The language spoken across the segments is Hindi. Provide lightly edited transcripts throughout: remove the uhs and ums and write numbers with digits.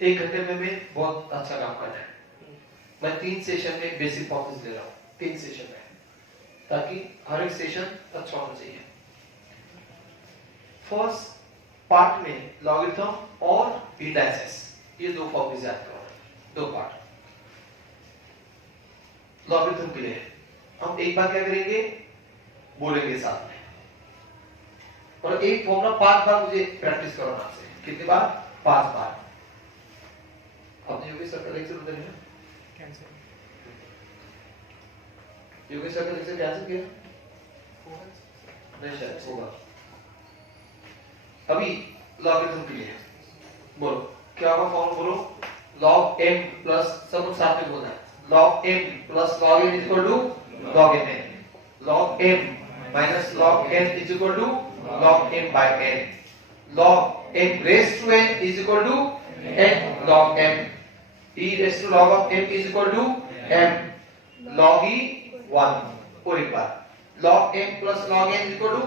1 घंटे में मैं बहुत अच्छा काम करना है। मैं 3 सेशन में बेसिक फॉर्मूले ले रहा हूँ, 3 सेशन में, ताकि हर एक सेशन अच्छा होना चाहिए। फर्स्ट पार्ट में लॉगरिथम और इंडाइसेस, ये 2 फॉर्मूले याद करो, 2 पार्ट। लॉगरिथम के लिए हम एक बार क्या करेंगे, बोलेंगे साथ में, और एक फॉर्मूला 5 बार मुझे प्रैक्टिस करना आपसे। कितनी बार? 5 बार। आपने योगेश सर का लेक्चर उधर है कैंसिल, योगेश सर का लेक्चर कैंसिल किया नहीं, शायद होगा। अभी लॉगरिथम के लिए बोलो क्या होगा फॉर्मूला, बोलो log m प्लस, सब लोग साथ में बोलना है, log m plus log n is equal to log m, log m minus log n is equal to log m by n, log m raised to n is equal to n log m, e raised to log of m is equal to m log e 1, और एक बार log m plus log n is equal to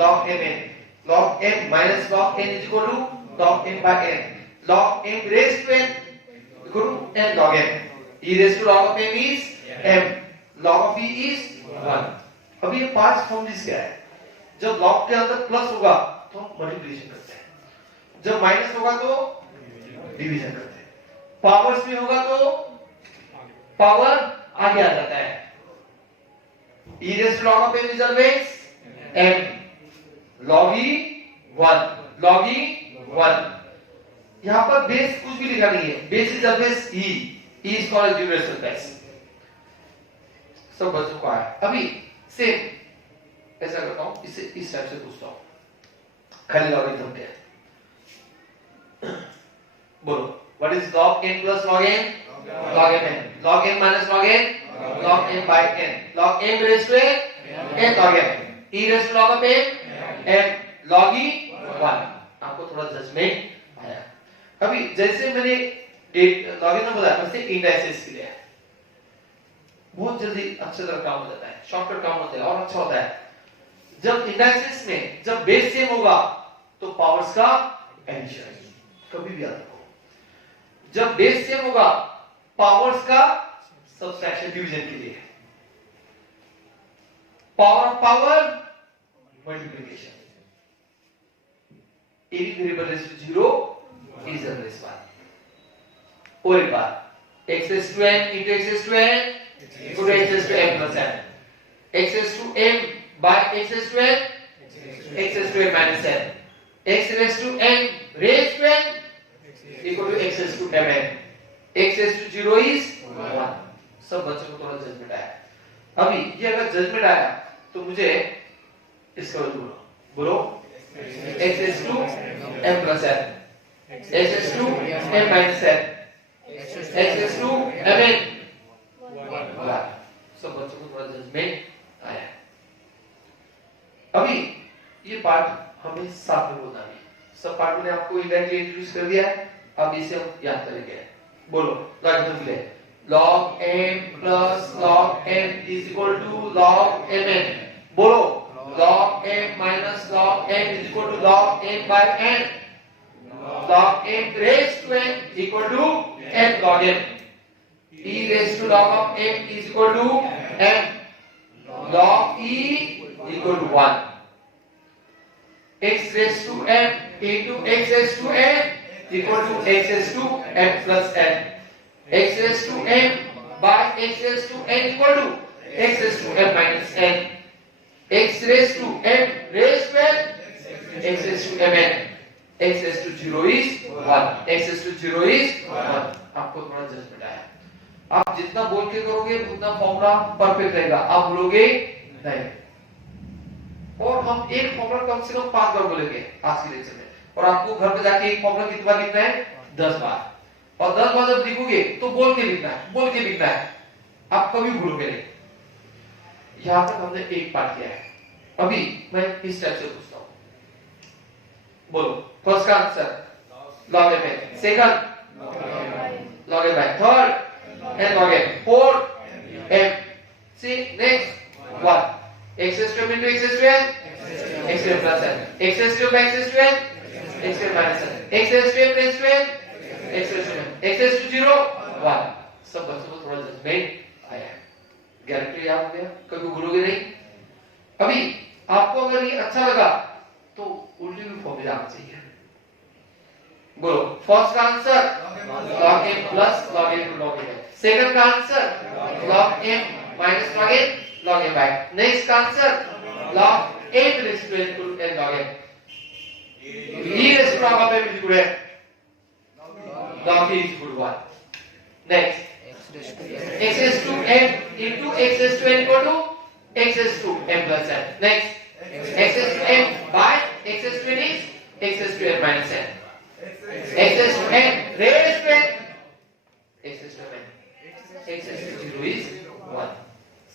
log mn, log m minus log n is equal to log m by n, log m raised to n equal to n log m, e raised to log of m is m, log of e is 1। अभी ये 5 फॉर्मूले क्या है? जब log के अंदर प्लस होगा तो हम मल्टीप्लिकेशन करते हैं, जब माइनस होगा तो डिवीजन करते हैं, पावर्स में होगा तो पावर आगे आ जाता है। e raised to log of m is always m, log e 1, log e 1। यहां पर बेस कुछ भी लिखा नहीं है, base is always e is called as universal base। सब बच्चों को आया। अभी सेम ऐसा करता हूं, इसे इस टाइप से पूछता हूं, खाली लॉगरिथम क्या है? बोलो what is log n plus log n? log m, log n minus log n, log m by n, log m raised to n, n log m, e raised to log of m, m log e 1। आपको थोड़ा जजमेंट आया। अभी जैसे मैंने लॉगरिथम बोला, वैसे इंडाइसेस के लिए बहुत जल्दी अच्छी तरह काम हो जाता है, शॉर्टकट काम होता है और अच्छा होता है। जब इंडाइसेस में जब बेस सेम होगा तो पावर्स का एडिशन, कभी भी याद रखो, जब बेस सेम होगा पावर्स का सब्ट्रैक्शन, डिवीजन के लिए power of power multiplication, any variable raised to 0 is always 1। और एक बार x raised to n into x raised to n equal to x raised to m plus n, x raised to m by x raised to n, x raised to m minus n, x raised to n raised to n equal to x raised to mn, x raised to 0 is 1। सब बच्चों को थोड़ा जजमेंट आया। अभी ये अगर जजमेंट आया तो मुझे इसका बोलो, बोलो x raised to m plus n, x raised to m minus n, x raised to mn 1। सब बच्चों को थोड़ा जजमेंट आया। अभी ये पार्ट हमें साथ में बोलना है, सब पार्ट मैंने आपको इनडायरेक्टली इंट्रोड्यूस कर दिया है, अब इसे हम याद करेंगे। बोलो लॉगरिथम ले, log m plus log n is equal to log mn, बोलो log m minus log n is equal to log m by n, log m raised to n equal to n log m, e raised to log of m is equal to m, log e equal to 1, x raised to m into x raised to n equal to x raised to m plus n, x raised to m by x raised to n equal to x raised to m minus n, x raised to m raised to n, x raised to mn, x raised to 0 is 1, x raised to 0 is 1। आपको थोड़ा जजमेंट आया। आप जितना बोल के करोगे उतना फॉर्मूला परफेक्ट रहेगा, आप बोलोगे नहीं। और हम एक फॉर्मूला कम से कम 5 बार बोलेंगे आज के लेक्चर में, और आपको घर पे जाके एक फॉर्मूला कितनी बार लिखना है? 10 बार। और 10 बार जब लिखोगे तो बोल के लिखना है, बोल के लिखना है, आप कभी भूलोगे नहीं। यहां तक हमने एक पार्ट किया है। अभी मैं इस टाइप से पूछता हूं, बोलो फर्स्ट का answer log m, second log m by, third n log m, fourth m, see next what, x raised to m into x raised to n, x raised plus n, x raised to m by x raised to n, x raised minus n, x raised to m raised to n, x x raised to m, x raised to 0 1। सब बच्चों को थोड़ा जजमेंट आया, गारंटी याद हो गया, कभी भूलोगे नहीं। अभी आपको अगर ये अच्छा लगा तो उल्टी भी फॉर्मूला आना चाहिए। बोलो, फर्स्ट का answer log m plus log m to log m, second का answer log m minus log n log m by, next का answer log m raised to n to n log m, e raised to log m is equal to log e is equal to 1। Next x raised to m into x raised to n equal to x raised to m plus n। Next x raised to m by x raised to n is x raised to n minus n, x raised to n raised to n, x raised to n, x raised to 0 is 1।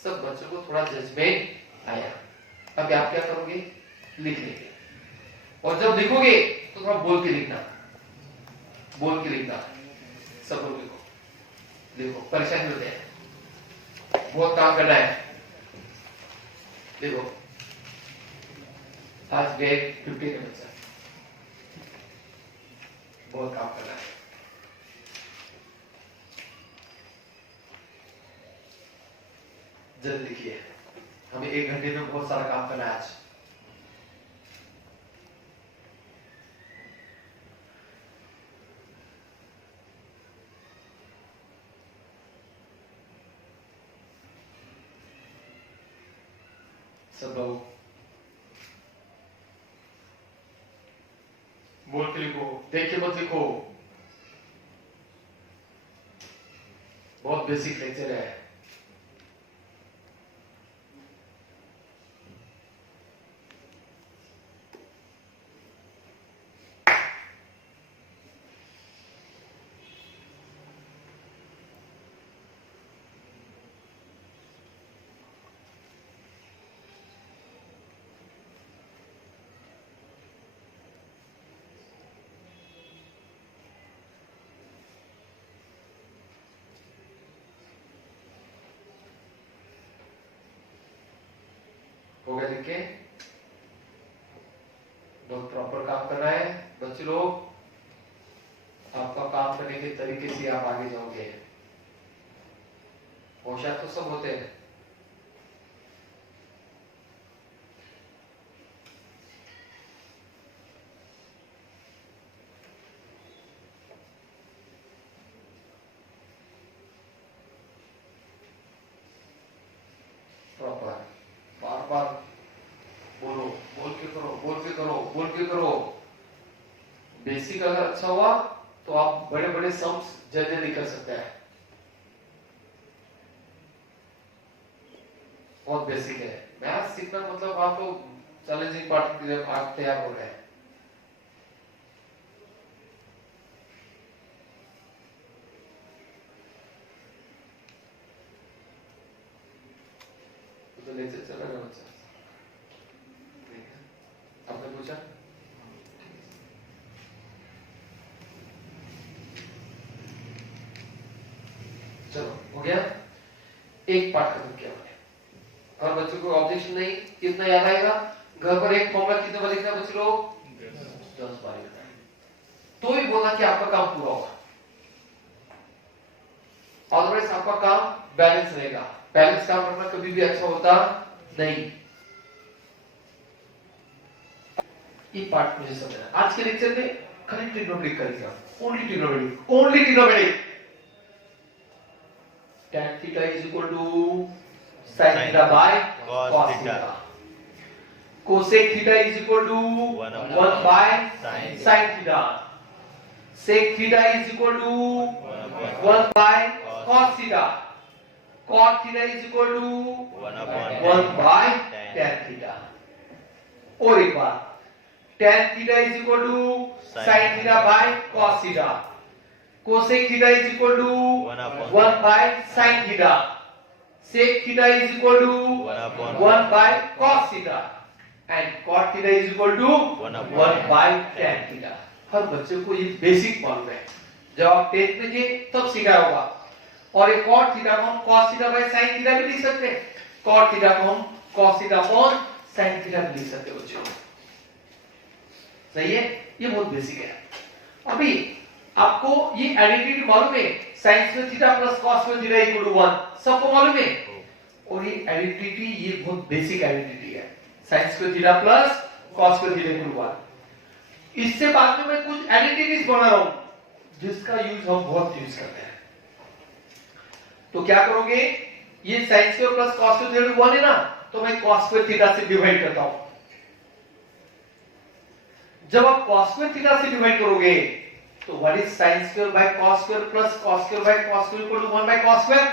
सब बच्चों को थोड़ा जजमेंट आया। अब आप क्या करोगे, लिख लेंगे, और जब लिखोगे तो थोड़ा बोल के लिखना, बोल के लिखना, सब लोग लिखो, लिखो, परेशानी होते हैं, बहुत काम करना है, देखो आज गए 50 मिनट से, बहुत काम करना है। जल्दी लिखिए, हमें 1 घंटे में बहुत सारा काम करना है आज। सब लोग बोल के लिखो, देख के मत लिखो, बहुत बेसिक लेक्चर है। हो गया लिख के, बहुत प्रॉपर काम करना है बच्चे लोग, आपका काम करने के तरीके से आप आगे जाओगे। होशियार तो सब होते हैं, प्रॉपर बार बार बोलो, बोल के करो, बोल के करो, बोल के करो। बेसिक अगर अच्छा हुआ तो आप बड़े बड़े सम्स जल्दी कर सकते हैं, बहुत बेसिक है। मैथ सीखना मतलब आप तो चैलेंजिंग पार्ट के लिए आप तैयार हो गए। तो लेक्चर चला गया बच्चा, आपने पूछा, चलो हो गया, एक पार्ट खत्म किया हमने। और बच्चों को ऑब्जेक्शन नहीं, कितना याद आएगा, घर पर एक फॉर्मूला कितने बार लिखना बच्चे लोग, 10 बार लिखना है, तो ही बोला कि आपका काम पूरा होगा। अदरवाइज आपका काम बैलेंस रहेगा, बैलेंस काम करना कभी भी अच्छा होता नहीं। ये पार्ट मुझे समझना। आज के लेक्चर में खाली ट्रिग्नोमेट्रिक करेंगे, only trigonometric, only trigonometric. tan theta is equal to sin theta by cos theta, cosec theta is equal to 1 by sin theta, sec theta is equal to 1 by cos theta, cot theta is equal to 1 by tan theta। और एक बार, tan theta is equal to sin theta by cos theta, cosec theta is equal to 1 by sin theta, sec theta is equal to 1 by cos theta, and cot theta is equal to 1 by tan theta। हर बच्चे को ये बेसिक मालूम है, जब आप 10th में थे तब सीखा होगा। और ये cot theta को हम cos theta by sin theta भी लिख सकते हैं, cot theta को हम cos theta upon sin theta भी लिख सकते हैं बच्चों। सही है, ये बहुत बेसिक है। अभी आपको ये आइडेंटिटी मालूम है, sin square theta plus cos square theta equal to 1, सबको मालूम है। और ये आइडेंटिटी ये बहुत बेसिक आइडेंटिटी है, sin square theta plus cos square theta equal to 1। इससे बाद में मैं कुछ आइडेंटिटीज बना रहा हूं जिसका यूज हम बहुत यूज करते हैं। तो क्या करोगे, ये sin square plus cos square theta equal to 1 है ना, तो मैं cos स्क्वायर थीटा से डिवाइड करता हूं। जब आप cos स्क्वायर थीटा से डिवाइड करोगे तो what is sin square by cos square plus cos square by cos square equal to 1 by cos square?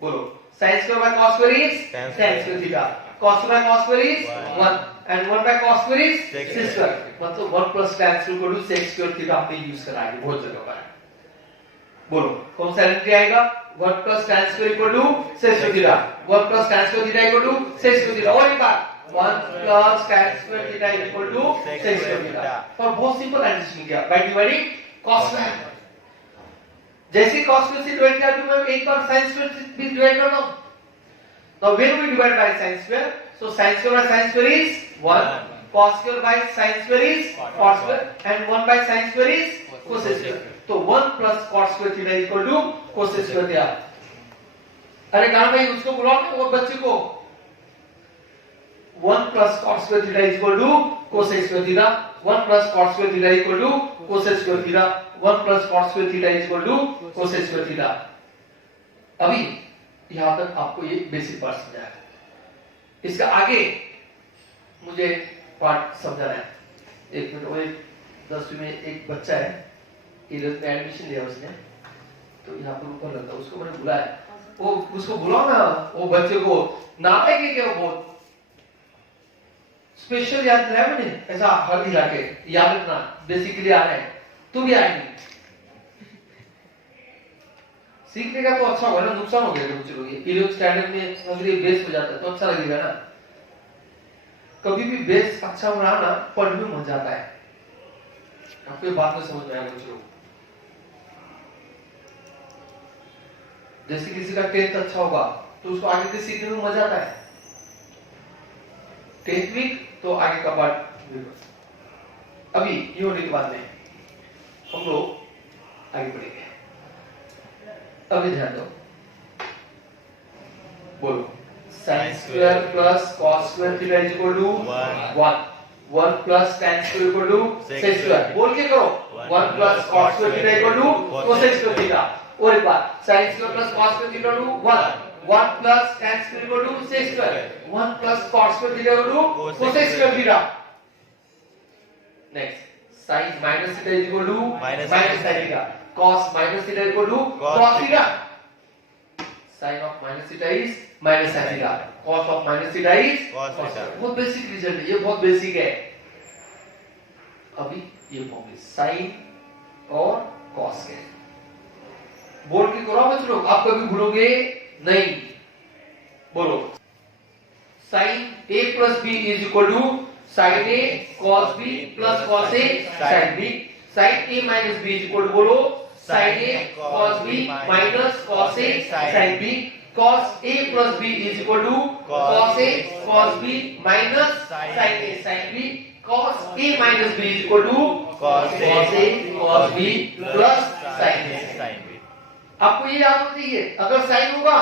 बोलो, sin square by cos square is tan square theta, cos square by cos square is 1 and 1 by cos square is sec square. मतलब 1 plus tan square equal to sec square theta आपने यूज करा है बहुत जगह पर। बोलो कौन सा आइडेंटिटी आएगा? 1 plus tan square equal to sec square theta, 1 plus tan square theta equal to sec square theta. और एक बात 1 plus tan square theta equal to sec square theta. पर बहुत सिंपल एडजस्टमेंट किया बाय डिवाइडिंग cos स्क्वायर। जैसे cos स्क्वायर से डिवाइड किया तो मैं एक बार sin स्क्वायर से भी डिवाइड कर दूं। Now when we divide by sin square, so sin square by sin square is 1, cos square by sin square is cos square, and 1 by sin square is cos square. तो 1 plus cos square theta equal to cos square theta। अरे कहां भाई उसको बुलाओ ना वो बच्चे को। 1 plus cos square theta equal to cos square theta, 1 plus cos square theta equal to cos square theta, 1 plus cos square theta equal to cos square theta। अभी यहां तक आपको ये बेसिक पार्ट समझा है। इसका आगे मुझे पार्ट समझाना है। एक मिनट, वो 10वीं में एक बच्चा है, 11th में एडमिशन लिया उसने, तो यहाँ पर ऊपर लगता है, उसको मैंने बुलाया, वो उसको बुलाओ ना, वो बच्चे को नाम है क्या, बहुत स्पेशल याद दिलाया मैंने, ऐसा हर दिला के याद रखना, बेसिकली आ रहा है, तू भी आएगी सीखने का तो अच्छा होगा ना, नुकसान हो गया बच्चों को। ये स्टैंडर्ड में अगर ये बेस हो जाता है तो अच्छा लगेगा ना। कभी भी बेस अच्छा हो रहा ना, पढ़ने में मजा आता है। आपको बात में समझ में आएगा बच्चों। जैसे किसी का 10th अच्छा होगा तो उसको आगे के सीखने में मजा आता है। 10th वीक तो आगे का पार्ट। अभी ये होने के बाद में हम लोग आगे बढ़ेंगे। अभी ध्यान दो, बोलो sin square plus cos square theta equal to 1, 1 plus tan square equal to sec square. बोल के करो, 1 plus cos square theta equal to cos square theta. और एक बार sin square plus cos square theta equal to 1, 1 plus tan square equal to sec square, 1 plus cos square theta equal to cos square theta. Next sin minus theta equal to minus sin theta, cos minus theta equal to cos theta, sin of minus theta is minus sin theta, cos of minus theta is cos theta। बहुत बेसिक रिजल्ट है, ये बहुत बेसिक है। अभी ये फॉर्मूले sin और cos के बोल के करो बच्चों, आप कभी भूलोगे नहीं। बोलो sin a plus b is equal to sin a cos b plus cos a sin b, sin a minus b is equal to बोलो sin a cos b minus cos a sin b, cos a plus b is equal to cos a cos b minus sin a sin b, cos a minus b is equal to cos a cos b plus sin a sin b। आपको ये याद होना चाहिए, अगर sin होगा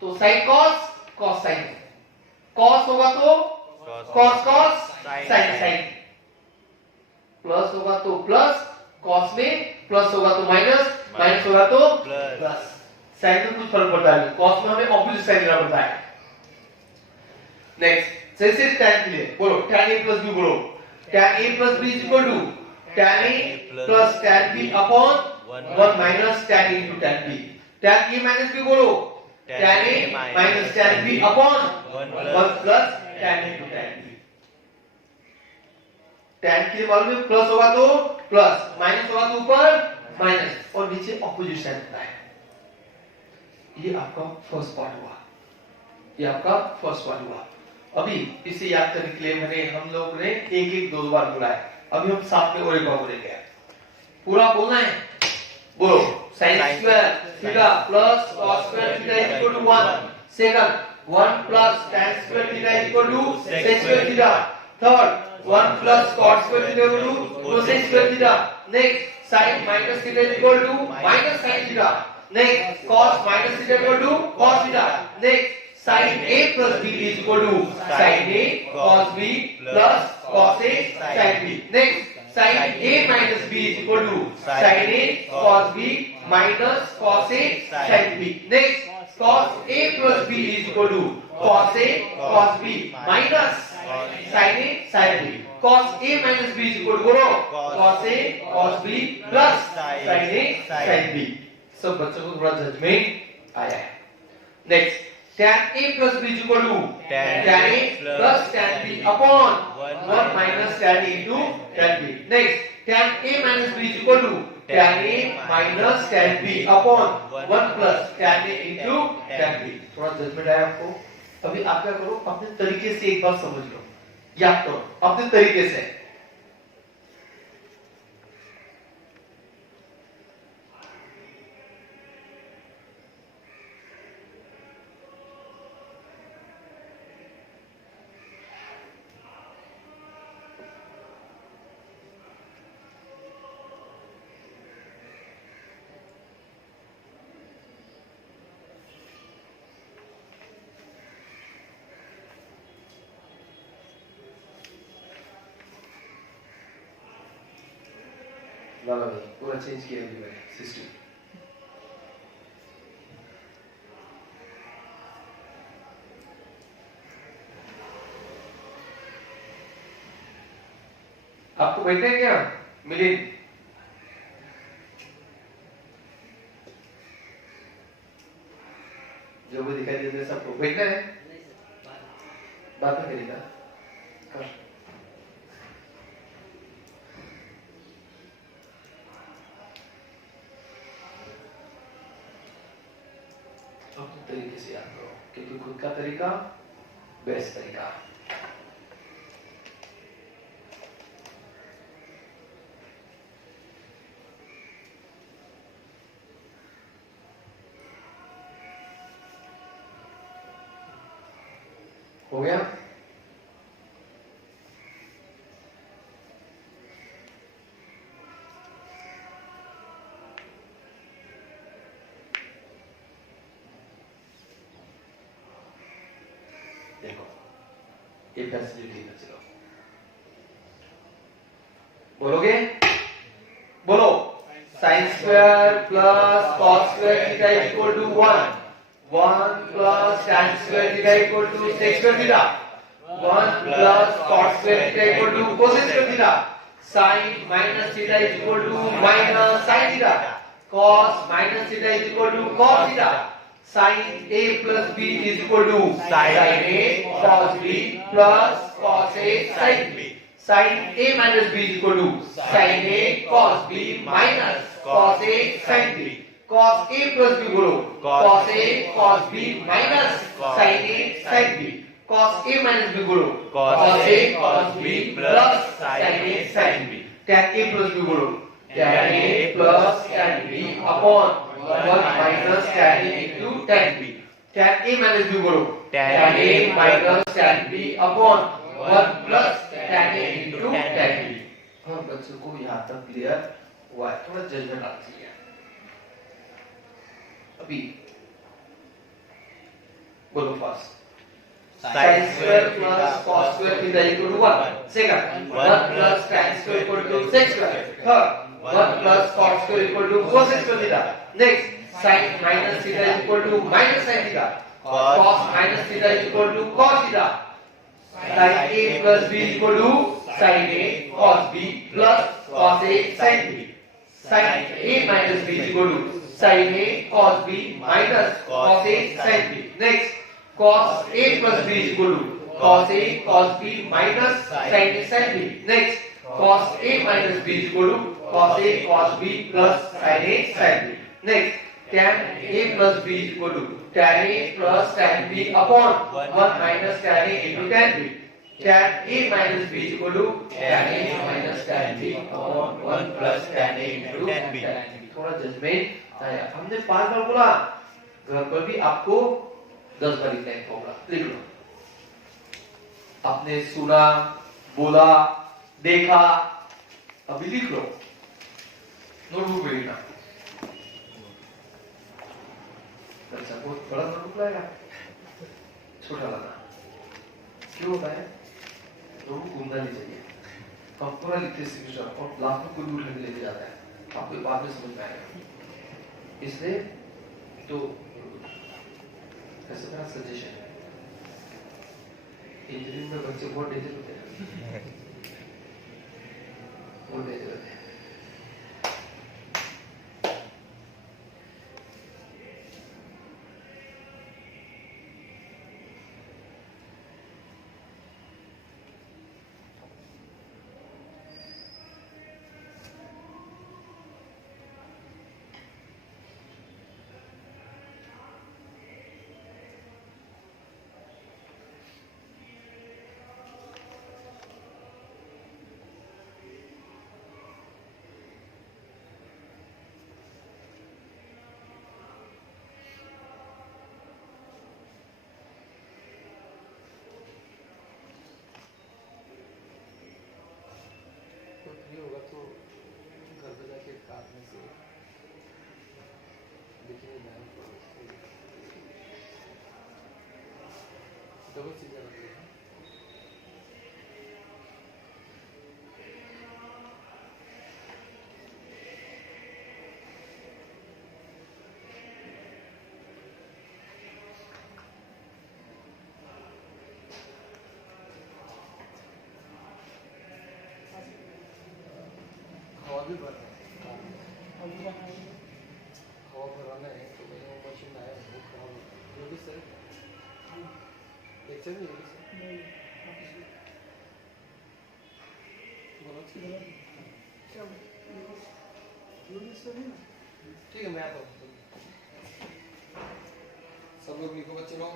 तो sin cos cos sin, cos होगा तो cos cos sin sin, plus होगा तो प्लस, cos में प्लस होगा तो माइनस, माइनस होगा तो प्लस। साइन में कुछ फर्क पड़ता है, cos में हमें ऑपोजिट साइन लेना पड़ता है। नेक्स्ट जैसे tan के लिए बोलो tan a plus b, बोलो tan a plus b is equal to tan a plus tan b upon 1 minus tan a into tan b, tan a minus b बोलो tan a minus tan b upon 1 plus tan a into tan b। tan के लिए मालूम है प्लस होगा तो प्लस, माइनस होगा तो ऊपर माइनस, और नीचे ऑपोजिट साइन होता है। ये आपका फर्स्ट पार्ट हुआ, ये आपका फर्स्ट पार्ट हुआ। अभी इसे याद करने के लिए मैंने हम लोग ने एक एक दो बार बोला है, अभी हम साथ में और एक बार बोलेंगे। पूरा बोलना है, बोलो sin square theta plus cos square theta equal to 1, second 1 plus tan square theta equal to sec square theta, third 1 plus cos square theta equal to cosec square theta, next sin minus theta is equal to minus sin theta. Next, cos minus theta equal to cos theta. Next, sin A plus B is equal to sin A cos B plus cos A sin B. Next, sin A minus B is equal to sin A cos B minus cos A sin B. Next, cos A plus B is equal to cos A cos B minus sin A sin B. Cos A minus B is equal to cos A cos B plus sin A sin B. सब बच्चों को थोड़ा जजमेंट आया है. Next, tan A plus B is equal to tan A plus tan B upon 1 minus tan A into tan B. Next, tan A minus B is equal to tan A minus tan B upon 1 plus tan A into tan B. थोड़ा जजमेंट आया आपको? अभी आप क्या करो, अपने तरीके से एक बार समझ लो, याद करो अपने तरीके से. पूरा चेंज किया भी मैंने सिस्टम. आपको बैठना है क्या मिलिंद? जो भी दिखाई देते सबको बैठना है, बात करेगा. अपने तरीके से याद करो, क्योंकि खुद का तरीका बेस्ट तरीका. हो गया? देखो ये फैसिलिटी में चलो, बोलोगे? बोलो. sin square plus cos square theta is equal to 1. 1 plus tan square theta equal to sec square theta. 1 plus cos square theta equal to cos square theta. Sin minus theta is equal to minus sin theta. Cos minus theta is equal to cos theta. Sin A plus B is equal to sin A cos B plus cos A sin B. Sin A minus B is equal to sin A cos B minus cos A sin B. Cos A plus B बोलो, cos A cos B minus sin A sin B. Cos A minus B बोलो, cos A cos B plus sin A sin B. Tan A plus B बोलो, tan A plus tan B upon 1 minus tan A into tan B. Tan A minus B बोलो, tan A minus tan B upon 1 plus tan A into tan B. और बच्चों को यहाँ तक क्लियर हुआ है? थोड़ा जजमेंट आना चाहिए. अभी बोलो fast. sin square plus cos square theta equal to 1. Second, 1 plus tan square equal to sec square. Third, 1 plus cos square equal to cos square theta. Next, sin minus theta is equal to minus sin theta. Cos minus theta is equal to cos theta. Sin A plus B is equal to sin A cos B plus cos A sin B. Sin A minus B is equal to sin A cos B minus cos A sin B. Next, cos A plus B is equal to cos A cos B minus sin A sin B. Next, cos A minus B is equal to cos A cos B plus sin A sin B. Next, tan A plus B is equal to tan A plus tan B upon 1 minus tan A into tan B. Tan A minus B is equal to tan A minus tan B upon 1 plus tan A into tan B. थोड़ा जजमेंट आया. हमने 5 बार बोला, घर पर भी आपको 10 बार लिखना होगा. लिख लो. आपने सुना, बोला, देखा, अभी लिख लो. नोटबुक में लिखना। अच्छा, बहुत बड़ा नोटबुक लाएगा, छोटा लाना। क्यों होता है? नोटबुक घूमना नहीं चाहिए। हम पूरा लिखते सिग्नेचर और लाखों को दूर लेके जाता है, आपको बाद में समझ में आएगा। इसलिए तो ऐसा मेरा सजेशन है। इंजीनियरिंग में बच्चे बहुत डेंजर होते हैं, बहुत डेंजर होते हैं। फ्री होगा तो घर पे जाके काटने से देखिए डबल चीजें लग रही है। हवा भी भर हवा भराना है तो मैंने वो मशीन लाया है, वो खराब हो गया। ये भी सही लेक्चर भी होगी सर। ठीक है, मैं आता हूँ। सब लोग लिखो बच्चे लोग।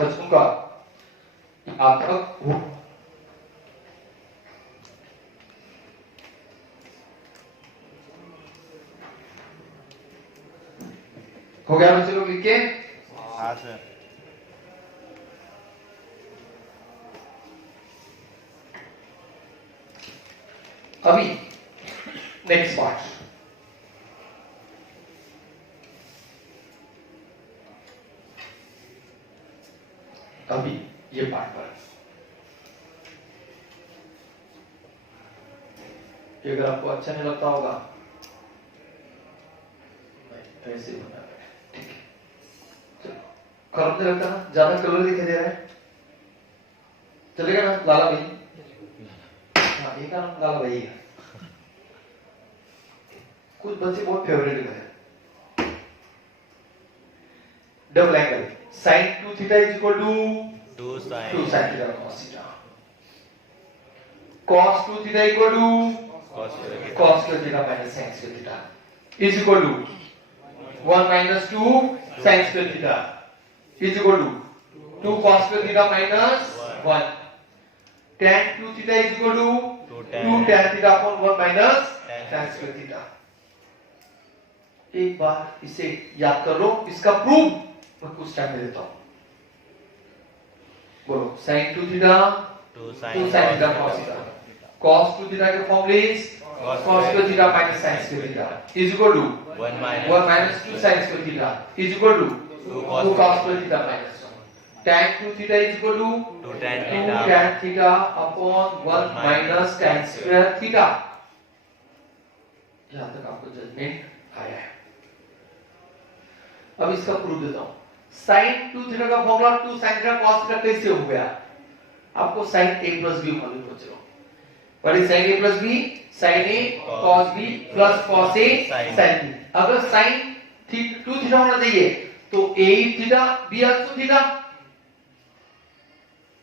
बचूंगा आप तक हो गया बच्चे लोग लिख के? हाँ सर। अभी नेक्स्ट पार्ट, अभी ये पार्ट पर अगर आपको अच्छा नहीं लगता होगा ऐसे बना है, ठीक है। चलो, खराब नहीं लगता ना? ज्यादा कलर दिखाई दे रहा है, चलेगा ना? लाला भाई, हाँ ये का नाम लाला भाई है। कुछ बच्चे बहुत फेवरेट है। Double angle sin 2 theta is equal to 2 sin 2 sin theta cos theta. Cos 2 theta equal to cos square theta minus sin square theta is equal to 1 minus 2 sin square theta is equal to 2 cos square theta minus 1. Tan 2 theta is equal to 2 tan theta upon 1 minus tan square theta. एक बार इसे याद कर लो, इसका प्रूफ मैं कुछ टाइम में देता हूं। बोलो sin 2 theta 2 2 sin theta cos theta cos 2 theta के formula is cos square theta minus sin square theta is equal to 1 1 minus 2 sin square theta is equal to 2 cos square theta minus 1 tan 2 theta is equal to 2 tan 2 theta tan theta upon 1 minus tan square theta। यहां तक आपको जजमेंट आया है। अब इसका प्रूफ देता हूं। sin 2 थीटा का formula 2 sin theta cos theta कैसे हो गया? आपको sin a plus b मालूम हो चलो। What is sin a plus b? sin a cos b plus cos a sin b। अगर sin 2 थीटा होना चाहिए तो a theta b also theta,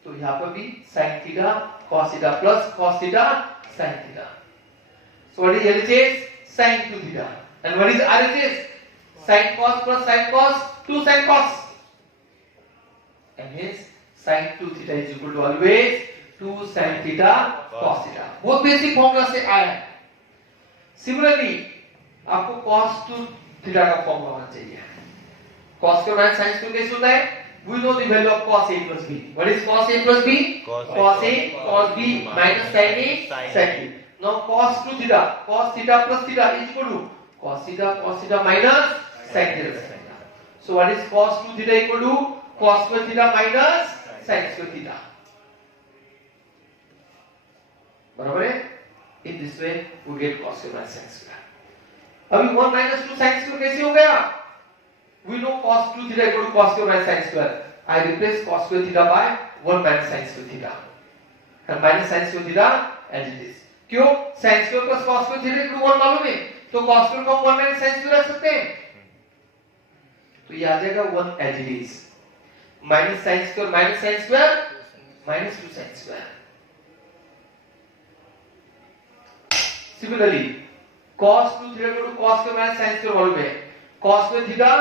तो यहां पर भी sin theta cos theta plus cos theta sin theta. So what is LHS? Sin 2 theta. And what is RHS? Sin cos plus sin cos 2 sin cos. And hence sin 2 theta is equal to always 2 sin theta cos theta. बहुत बेसिक फॉर्मूला से आया है। Similarly आपको cos 2 theta का फॉर्मूला होना चाहिए। cos के माइनस sin स्क्वायर कैसे होता है? We know the value of cos a plus b. What is cos a plus b? Cos a cos b minus sin a sin b. Now cos 2 theta, cos theta plus theta is equal to cos theta minus sin theta sin theta. So what is cos 2 theta equal to cos square theta minus sin square theta. बराबर है? In this way we get cos square minus sin square. अभी 1 minus 2 sin square कैसे हो गया? We know cos 2 theta equal to cos square minus sin square. I replace cos square theta by 1 minus sin square theta. And minus sin square theta as it is. क्यों? sin square plus cos square theta equal to 1 मालूम है, तो cos square को 1 minus sin square रख सकते हैं, तो ये आ जाएगा 1 as it is, minus sin square minus 2 sin square। Similarly cos 2 theta equal to cos square minus sin square मालूम है, cos square theta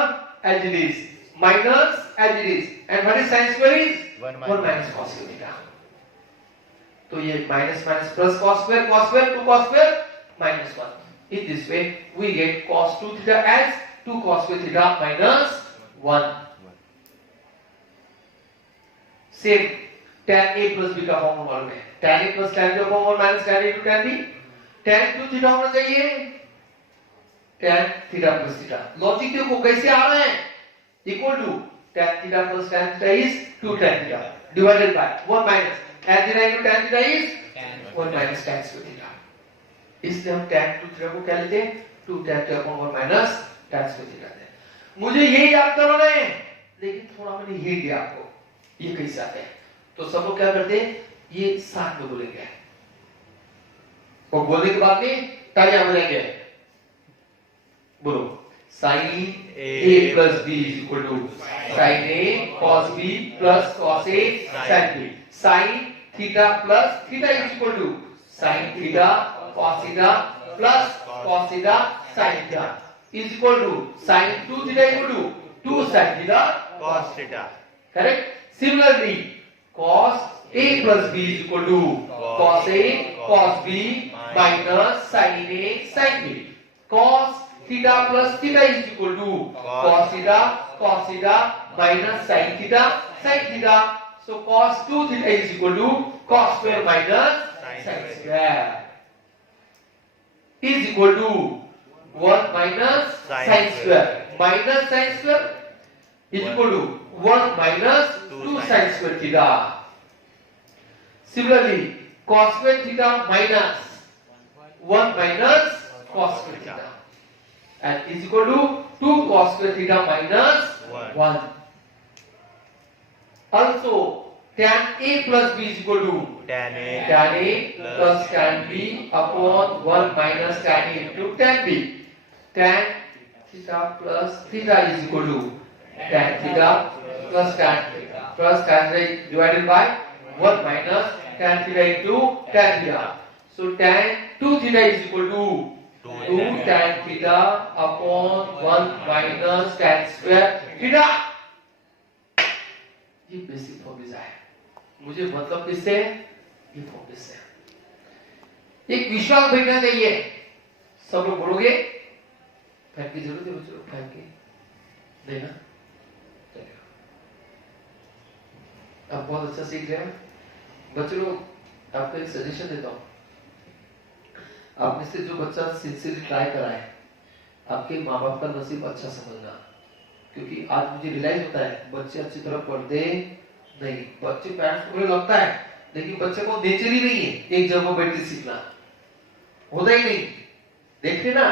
as it is minus as it is, and what is sin square is 1 minus cos square theta। तो ये minus minus plus cos square 2 cos square minus 1। In this way we get cos 2 theta as 2 cos square theta minus 1। Same tan a plus b का फॉर्मूला मालूम है, tan a plus tan b का formula minus tan a to tan b। tan 2 theta होना चाहिए tan theta plus theta। Logic देखो कैसे आ रहा है, equal to tan theta plus tan theta is 2 tan theta divided by 1 minus tan theta into tan theta is 1 minus tan square theta। इसलिए हम tan 2 theta को क्या लेते हैं? 2 tan theta upon 1 minus tan square theta लेते हैं। मुझे ये याद करना है, लेकिन थोड़ा मैंने हिंट दिया आपको, ये कैसे आता है। तो सब लोग क्या करते हैं, ये साथ में बोलेंगे, और बोलने के बाद में तालियां बजाएंगे। बोलो sin a plus b is equal to sin a cos b plus cos a sin b। sin theta plus theta is equal to sin theta cos theta plus cos theta sin theta is equal to sin 2 theta equal to 2 sin theta cos theta। Correct? Similarly cos a plus b is equal to cos a cos b minus sin a sin b। cos theta plus theta is equal to cos theta minus sin theta sin theta। So cos 2 theta is equal to cos square minus sin square is equal to 1 minus sin square minus sin square is equal to 1 minus 2 sin square theta। Similarly cos square theta minus 1 minus cos square theta and is equal to 2 cos square theta minus 1। Also tan a plus b is equal to tan a plus tan b upon 1 minus tan a into tan b। tan theta plus theta is equal to tan theta plus tan theta divided by 1 minus tan theta into tan theta। So tan 2 theta is equal to 2 tan theta upon 1 minus tan square theta। ये बेसिक फॉर्मूला है, मुझे मतलब किससे, ये फॉर्मूला से एक विश्वास बैठना चाहिए। सब लोग बोलोगे फैन की जरूरत है बच्चों, फैन की देना आप बहुत अच्छा सीख रहे हैं बच्चों लोग। आपको एक सजेशन देता हूँ, आप में से जो बच्चा सिंसियरली ट्राई करा है, आपके माँ बाप का नसीब अच्छा समझना, क्योंकि आज मुझे रियलाइज होता है बच्चे अच्छी तरह पढ़ते नहीं। बच्चे पेरेंट्स को लगता है, लेकिन बच्चे को नेचर ही नहीं है एक जगह बैठ के सीखना, होता ही नहीं। देखते ना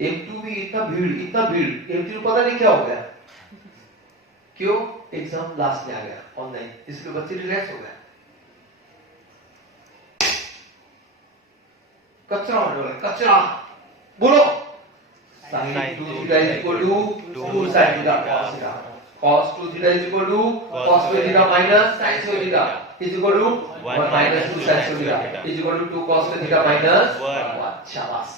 M2 में इतना भीड़, M3 पता नहीं क्या हो गया, क्यों? एग्जाम लास्ट में आ गया ऑनलाइन, इसलिए बच्चे रिलैक्स हो गए। कचरा होने वाला, कचरा बोलो। sin 2 theta is equal to 2 sin theta cos theta. Cos 2 theta is equal to cos square theta minus sin square theta is equal to 1 minus 2 sin square theta is equal to 2 cos square theta minus 1. शाबाश।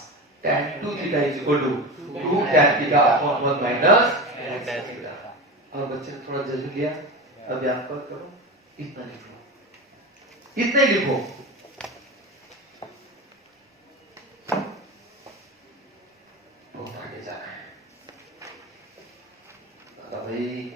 tan 2 theta is equal to 2 tan theta upon 1 minus tan theta। अब बच्चे ने थोड़ा जल्दी लिया, अब याद करो, इतना लिखो, इतना ही लिखो। बहुत आगे जाना है दादा भाई।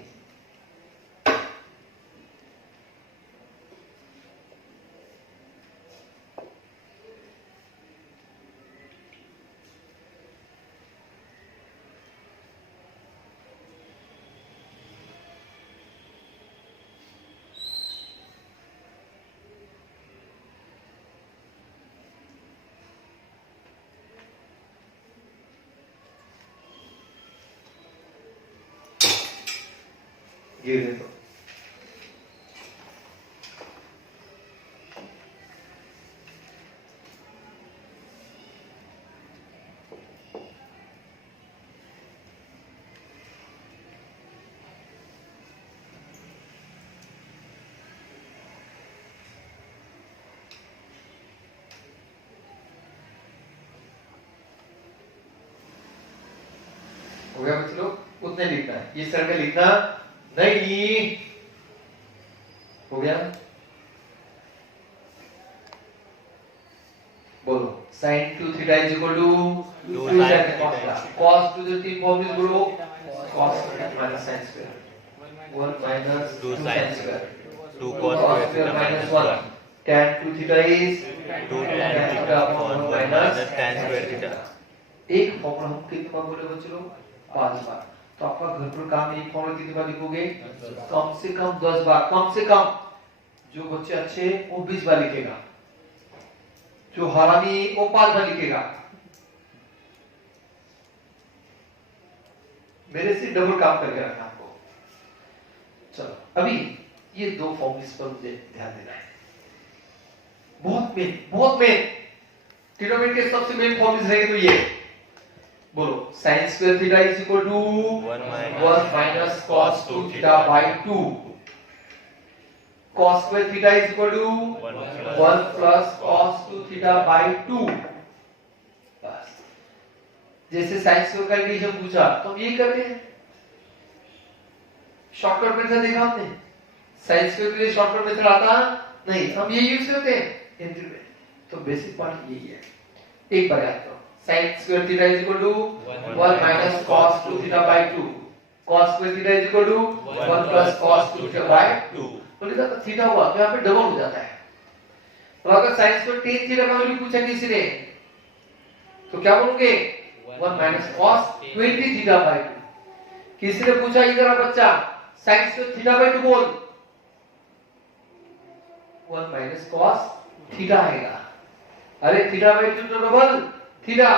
ये देखो, हो गया बच्चे लोग? उतने लिखना है, इस तरह का लिखना नहीं। हो गया? बोलो sin 2 theta is equal to 2 sin cos theta. Cos 2 जो तीन फॉर्म में बोलो, cos minus sin square 1 minus 2 sin square 2 cos square minus 1 tan 2 theta is 2 tan theta upon 1 minus tan square theta। एक फॉर्मूला हम कितनी बार बोले बच्चों लोग? 5 बार। तो आपका घर पर काम एक फॉर्मूला कितनी बार लिखोगे? कम से कम 10 बार। कम से कम जो बच्चे अच्छे वो 20 बार लिखेगा, जो हरामी वो 5 बार लिखेगा। मेरे से डबल काम करके रखना आपको। चलो अभी ये दो फॉर्मूले पर मुझे ध्यान देना है, बहुत मेन ट्रिग्नोमेट्री के सबसे मेन फॉर्मूले रहेंगे। तो ये बोलो sin square theta is equal to 1 minus cos 2 theta by 2। cos square theta is equal to 1 plus cos 2 theta by 2। बस जैसे sin square का इंटीग्रेशन पूछा तो हम यही करते हैं, शॉर्टकट मेथड देखा हमने। sin square के लिए शॉर्टकट मेथड आता नहीं, हम ये यूज करते हैं इंटीग्रेट। तो बेसिक पार्ट यही है, एक बार याद करो। sin square theta is equal to 1 minus cos 2 theta by 2। cos square theta is equal to 1 plus cos 2 theta by 2। तो लिखा था थीटा हुआ, तो यहाँ पे डबल हो जाता है। तो अगर sin square tan थीटा का वैल्यू पूछा किसी ने तो क्या बोलोगे? 1 minus cos 20 theta by 2। किसी ने पूछा इधर आ बच्चा sin square theta by 2 बोल, 1 minus cos थीटा आएगा। अरे थीटा by 2 तो डबल थीटा,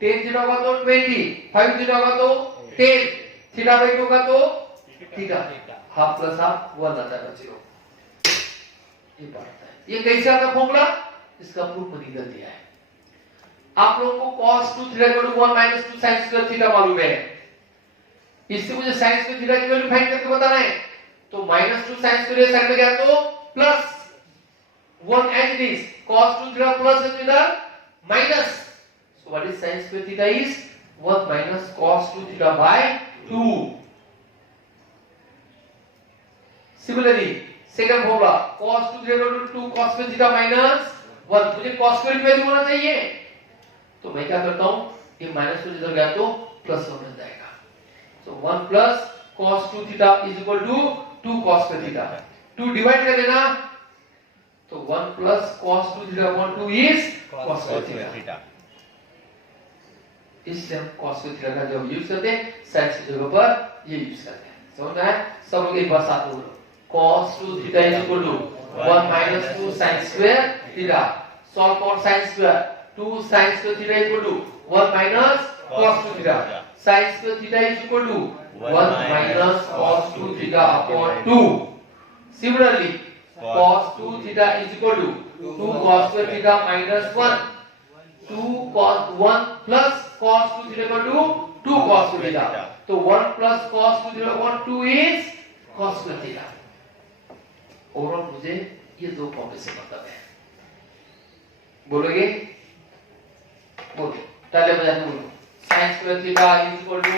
tan थीटा होगा तो 20, 5 थीटा होगा तो 10, थीटा बाई 2 का तो थीटा, हाफ प्लस हाफ 1 आता है बच्चों। ये बात है, ये कैसे आता फॉर्मूला? इसका प्रूफ मैंने कर दिया है। आप लोगों को cos 2 theta equal to 1 minus 2 sin square theta मालूम है, इससे मुझे sin स्क्वायर थीटा की वैल्यू फाइंड करके बताना है। तो -2 sin स्क्वायर साइड में गया तो plus 1 as it is, cos 2 theta plus है इधर minus. So what is sin square theta is 1 minus cos 2 theta by 2। Similarly, second formula cos 2 theta equal to 2 cos square theta minus 1। मुझे cos square की वैल्यू होना चाहिए, तो मैं क्या करता हूँ, ये माइनस को इधर गया तो प्लस हो जाएगा। So 1 plus cos 2 theta is equal to 2 cos square theta। 2 divide कर देना तो 1 plus cos 2 theta upon 2 is cos square theta. Theta. इससे हम cos स्क्वायर थीटा का जब यूज करते हैं sin की जगह पर ये यूज करते हैं। समझ में आया? सब लोग एक बार साथ में बोलो cos 2 theta is equal to 1 minus 2 sin square theta. Solve for sin square 2 sin square theta equal to 1 minus cos 2 theta. sin square theta is equal to 1 minus cos 2 theta upon 2। Similarly cos 2 theta is equal to 2 cos square theta minus 1 2 cos 1 plus cos 2 theta equal to 2 cos 2 theta. तो 1 plus cos 2 theta upon 2 is cos square theta. Overall मुझे ये दो फॉर्म से मतलब है। बोलोगे? बोलो ताले बजा के बोलो sin square theta is equal to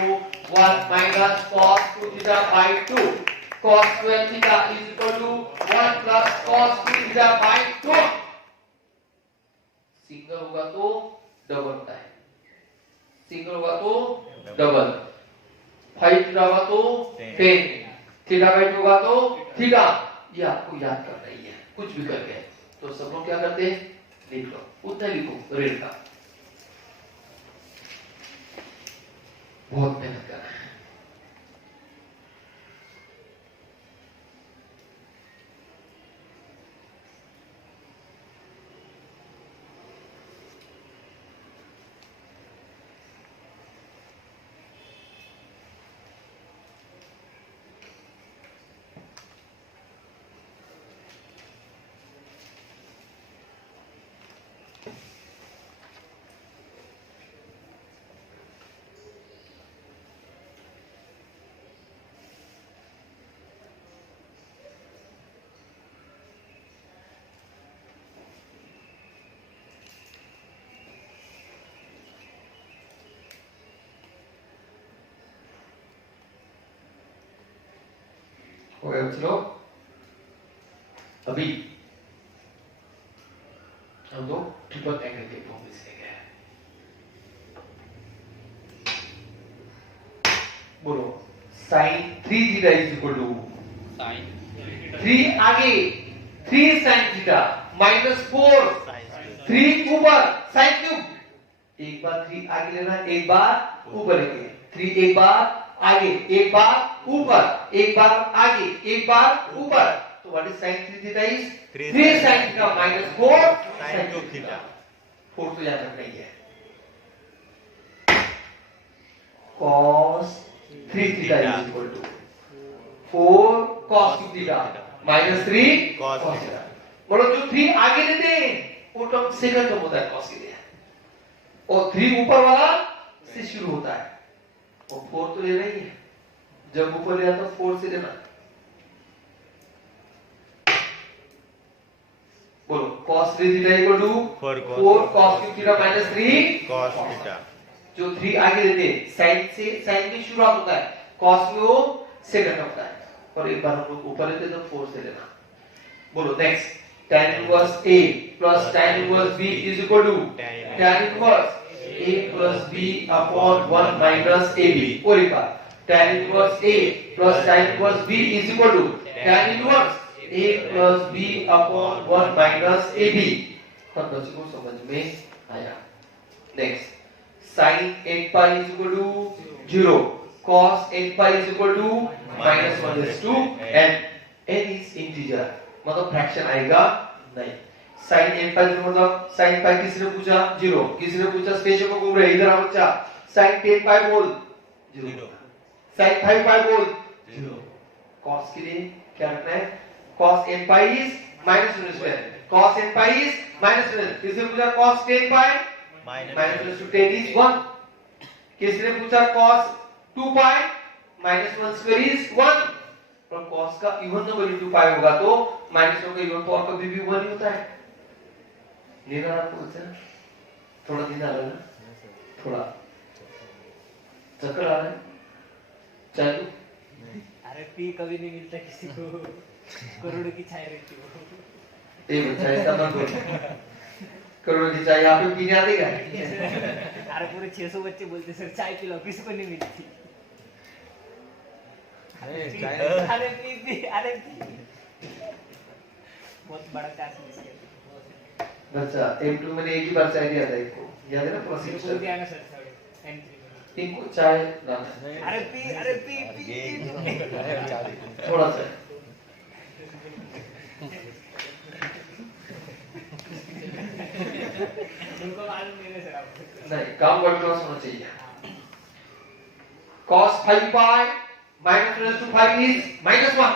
1 minus cos 2 theta by 2 cos square theta is equal to 1 plus cos 2 theta by 2। Single होगा तो डबल होता है, सिंगल होगा तो डबल, 5 थीटा होगा तो 10 थीटा बाय 2 होगा तो थीटा। ये आपको याद करना ही है कुछ भी करके। तो सब लोग क्या करते हैं लिख लो, उतना लिखो रेल का। बहुत मेहनत करना है। हो गया बच्चों? अभी हम लोग ट्रिपल एंगल के फॉर्मूले से गए। बोलो sin 3 theta is equal to sin 3 आगे 3 sin थीटा माइनस 4 3 ऊपर sin क्यूब। एक बार 3 आगे लेना, एक बार ऊपर लेंगे। 3 एक बार आगे, एक बार ऊपर, एक बार आगे, एक बार ऊपर। तो what is sin 3 theta is 3 sin theta minus 4 sin cube theta. 4 तो याद रखना ही है। cos 3 theta is equal to 4 cos cube theta minus 3 cos theta. बोलो जो 3 आगे लेते हैं वो टर्म सेकंड टर्म होता है cos के लिए, और 3 ऊपर वाला से शुरू होता है। और 4 तो लेना ही है, जब ऊपर लिया तो 4 से लेना। बोलो cos 3 theta equal to 4 cos cube theta minus 3 cos theta. जो 3 आगे लेते हैं साइन से, साइन की शुरुआत होता है, cos में वो सेकंड होता है, और एक बार हम लोग ऊपर लेते तो 4 से लेना। बोलो next tan inverse A plus tan inverse B is equal to tan inverse A plus B upon 1 minus AB। और एक बार tan inverse A plus tan inverse B is equal to tan inverse A plus B upon 1 minus AB। सब बच्चों को समझ में आया? Next sin 8 pi is equal to 0, cos 8 pi is equal to minus 1 is 2 and n is integer, मतलब फ्रैक्शन आएगा नहीं। sin 8 pi मतलब sin pi किसने पूछा 0, किसने पूछा स्टेशन में घूम रहे इधर आ बच्चा, sin 10 pi बोल 0, sin 5 pi बोल 0। cos के लिए क्या रखना है? cos 8 pi is minus 1 square, cos 8 pi is minus 1, किसने पूछा cos 10 pi minus 1 to 10 is 1, किसने पूछा cos 2 pi minus 1 square is 1। और cos का इवन नंबर इनटू पाई होगा तो माइनस 1 का इवन पावर कभी भी 1 ही होता है। नींद आ रहा आपको बच्चा? थोड़ा नींद आ रहा है ना? थोड़ा चक्कर आ रहा है? चाय लो? अरे पी कभी नहीं मिलता किसी को, करोड़ों की चाय रहती है। ए बच्चा ऐसा मत बोल, करोड़ों की चाय यहाँ पे पीने आते क्या? अरे पूरे 600 बच्चे बोलते सर चाय पिलाओ, किसी को नहीं मिलती। अरे पी, अरे पी। बहुत बड़ा चांस मिस किया। अच्छा M2 मैंने एक ही बार चाय दिया था इनको, याद है ना पूरा मेरे को सेमेस्टर दिया ना सर थोड़े M3 में। इनको चाय लाना अरे पी थोड़ा सा उनको मालूम नहीं है सर आपको। नहीं, काम वर्ल्ड क्लास होना चाहिए। cos 5 pi minus raised to 5 is -1।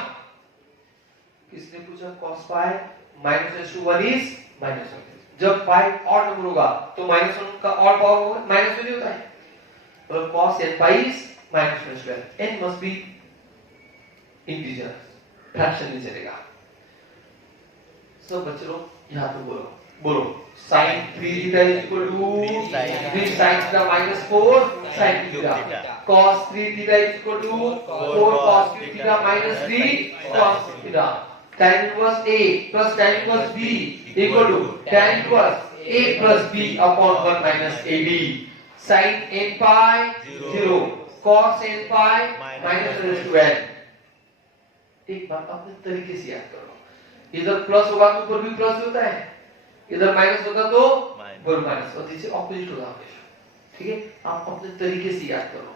किसने पूछा cos pi minus raised to 1 is -1। जब 5 ऑड नंबर होगा तो -1 का ऑड पावर होगा, -1 नहीं होता है। तो cos n pi is -1/2। n must be integer, fraction नहीं चलेगा। सब बच्चे लोग यहाँ पे बोलो sin 3 theta is equal to 3 sin theta minus 4 sin theta, cos 3 theta is equal to 4 cos theta minus 3 cos theta, tan inverse A plus tan inverse B equal to tan inverse A plus B upon 1 minus AB, sin n pi 0 cos n pi minus raised to n। एक बात अपने तरीके से याद करो, इधर प्लस होगा तो ऊपर भी प्लस होता है, इधर माइनस होगा तो ऊपर माइनस, और इससे ऑपोजिट होगा हमेशा। ठीक है, आप अपने तरीके से याद करो।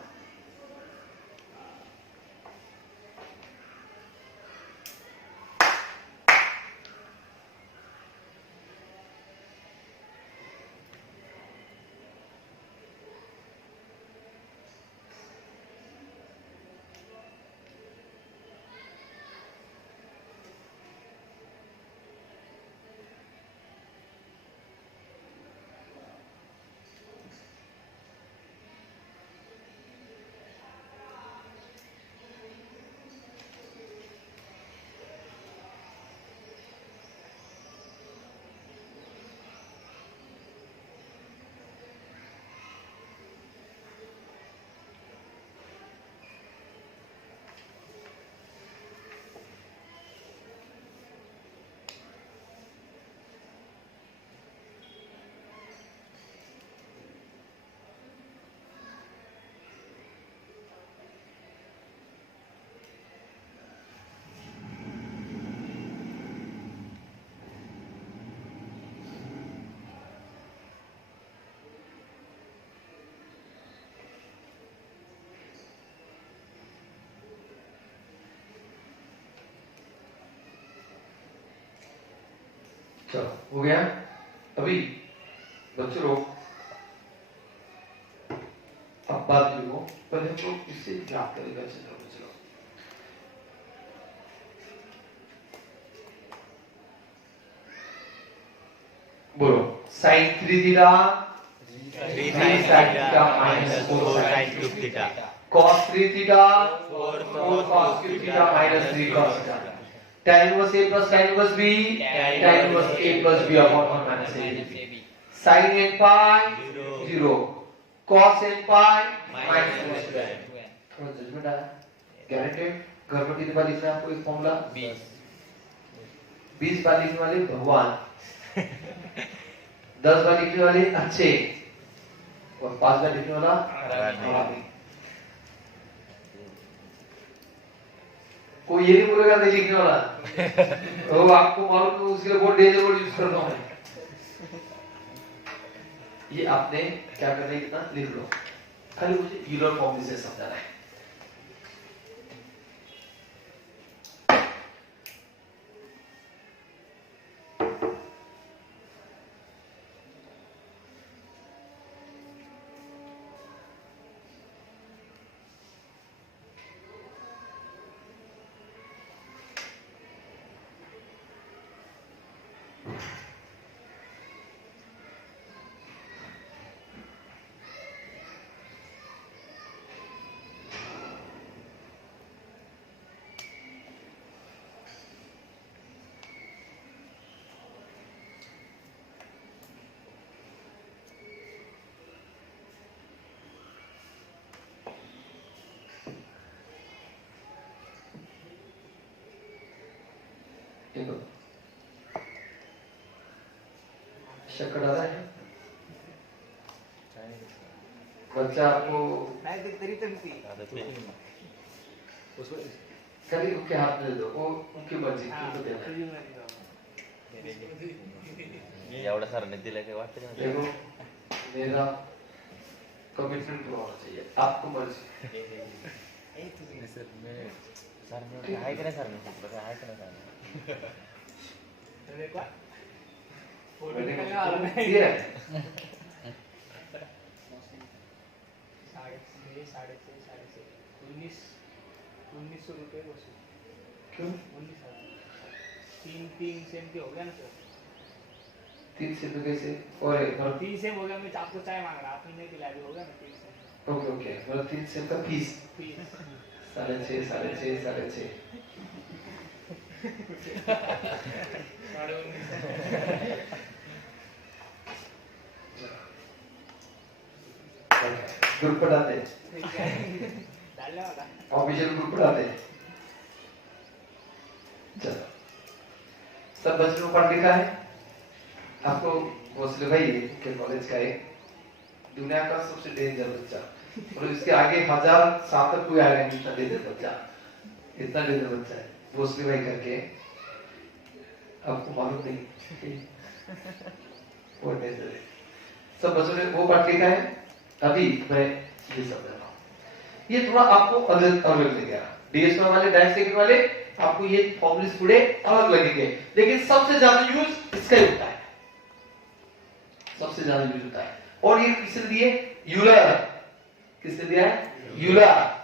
चलो हो गया। अभी बच्चों लोग अब बात जो पहले हम लोग इससे याद करेगा चित्र बच्चों लोग। बोलो sin 3 theta 3 sin theta minus 4 sin cube theta, cos 3 theta 4 cos cube theta minus 3 cos theta, tan inverse A plus tan inverse B tan inverse A plus B upon 1 minus A, sin n pi 0 cos n pi minus 1/2। थोड़ा जजमेंट आया, गारंटेड। घर पर कितनी बार लिखना है आपको इस फॉर्मूला? 20 बार लिखने वाले भगवान, 10 बार लिखने वाले अच्छे, और 5 बार लिखने वाला खराब। कोई ये नहीं बोलेगा नहीं लिखने वाला, तो आपको मालूम है उसके लिए बहुत डेंजर वर्ड यूज करता हूं। ये आपने क्या करना है, कितना लिख लो, खाली मुझे यूलर फॉर्म से समझाना है। देखो शक्कर आ रहा है बच्चा आपको नाही ते तरी तरी खाली उसके हाथ में दे दो, वो उनकी मर्जी, उनको देना है। एवढा सरांनी दिलं काय वाटतं का? देखो मेरा कमिटमेंट पूरा होना चाहिए, आपको मर्जी। सर मैं सर में आहे का नाही सर में कुठलं काय आहे का नाही सर? मैंने दिया है। साढ़े 1900 रुपये वसूल। क्यों? 19,000 तीन सेम के हो गया ना सर? 3 से तो कैसे? और 3 सेम हो गया, मैं आपको चाय मांग रहा, आपने नहीं पिलाया, भी हो गया ना 3 सेम। ओके ओके, मतलब 3 से का फीस फीस 6.5 ग्रुप पर डालते हैं, डालने वाला ऑफिशियल ग्रुप पर डालते हैं। चलो सब बच्चों को पढ़ लिखा है आपको? भोसले भाई के कॉलेज का एक दुनिया का सबसे डेंजर बच्चा, और इसके आगे 1000 साल तक कोई आएगा नहीं, इतना डेंजर बच्चा, इतना डेंजर बच्चा है भोसले भाई करके। आपको मालूम नहीं वो डेंजर है। सब बच्चों ने वो पढ़ लिखा है। अभी मैं ये सब कर रहा हूँ, ये थोड़ा आपको अलग अलग लगेगा। डीएसओ वाले डायरेक्ट सेकंड वाले आपको ये फॉर्मूले थोड़े अलग लगेंगे, लेकिन सबसे ज्यादा यूज इसका ही होता है, सबसे ज्यादा यूज होता है। और ये किसने दिए? यूलर। किसने दिया है? Euler.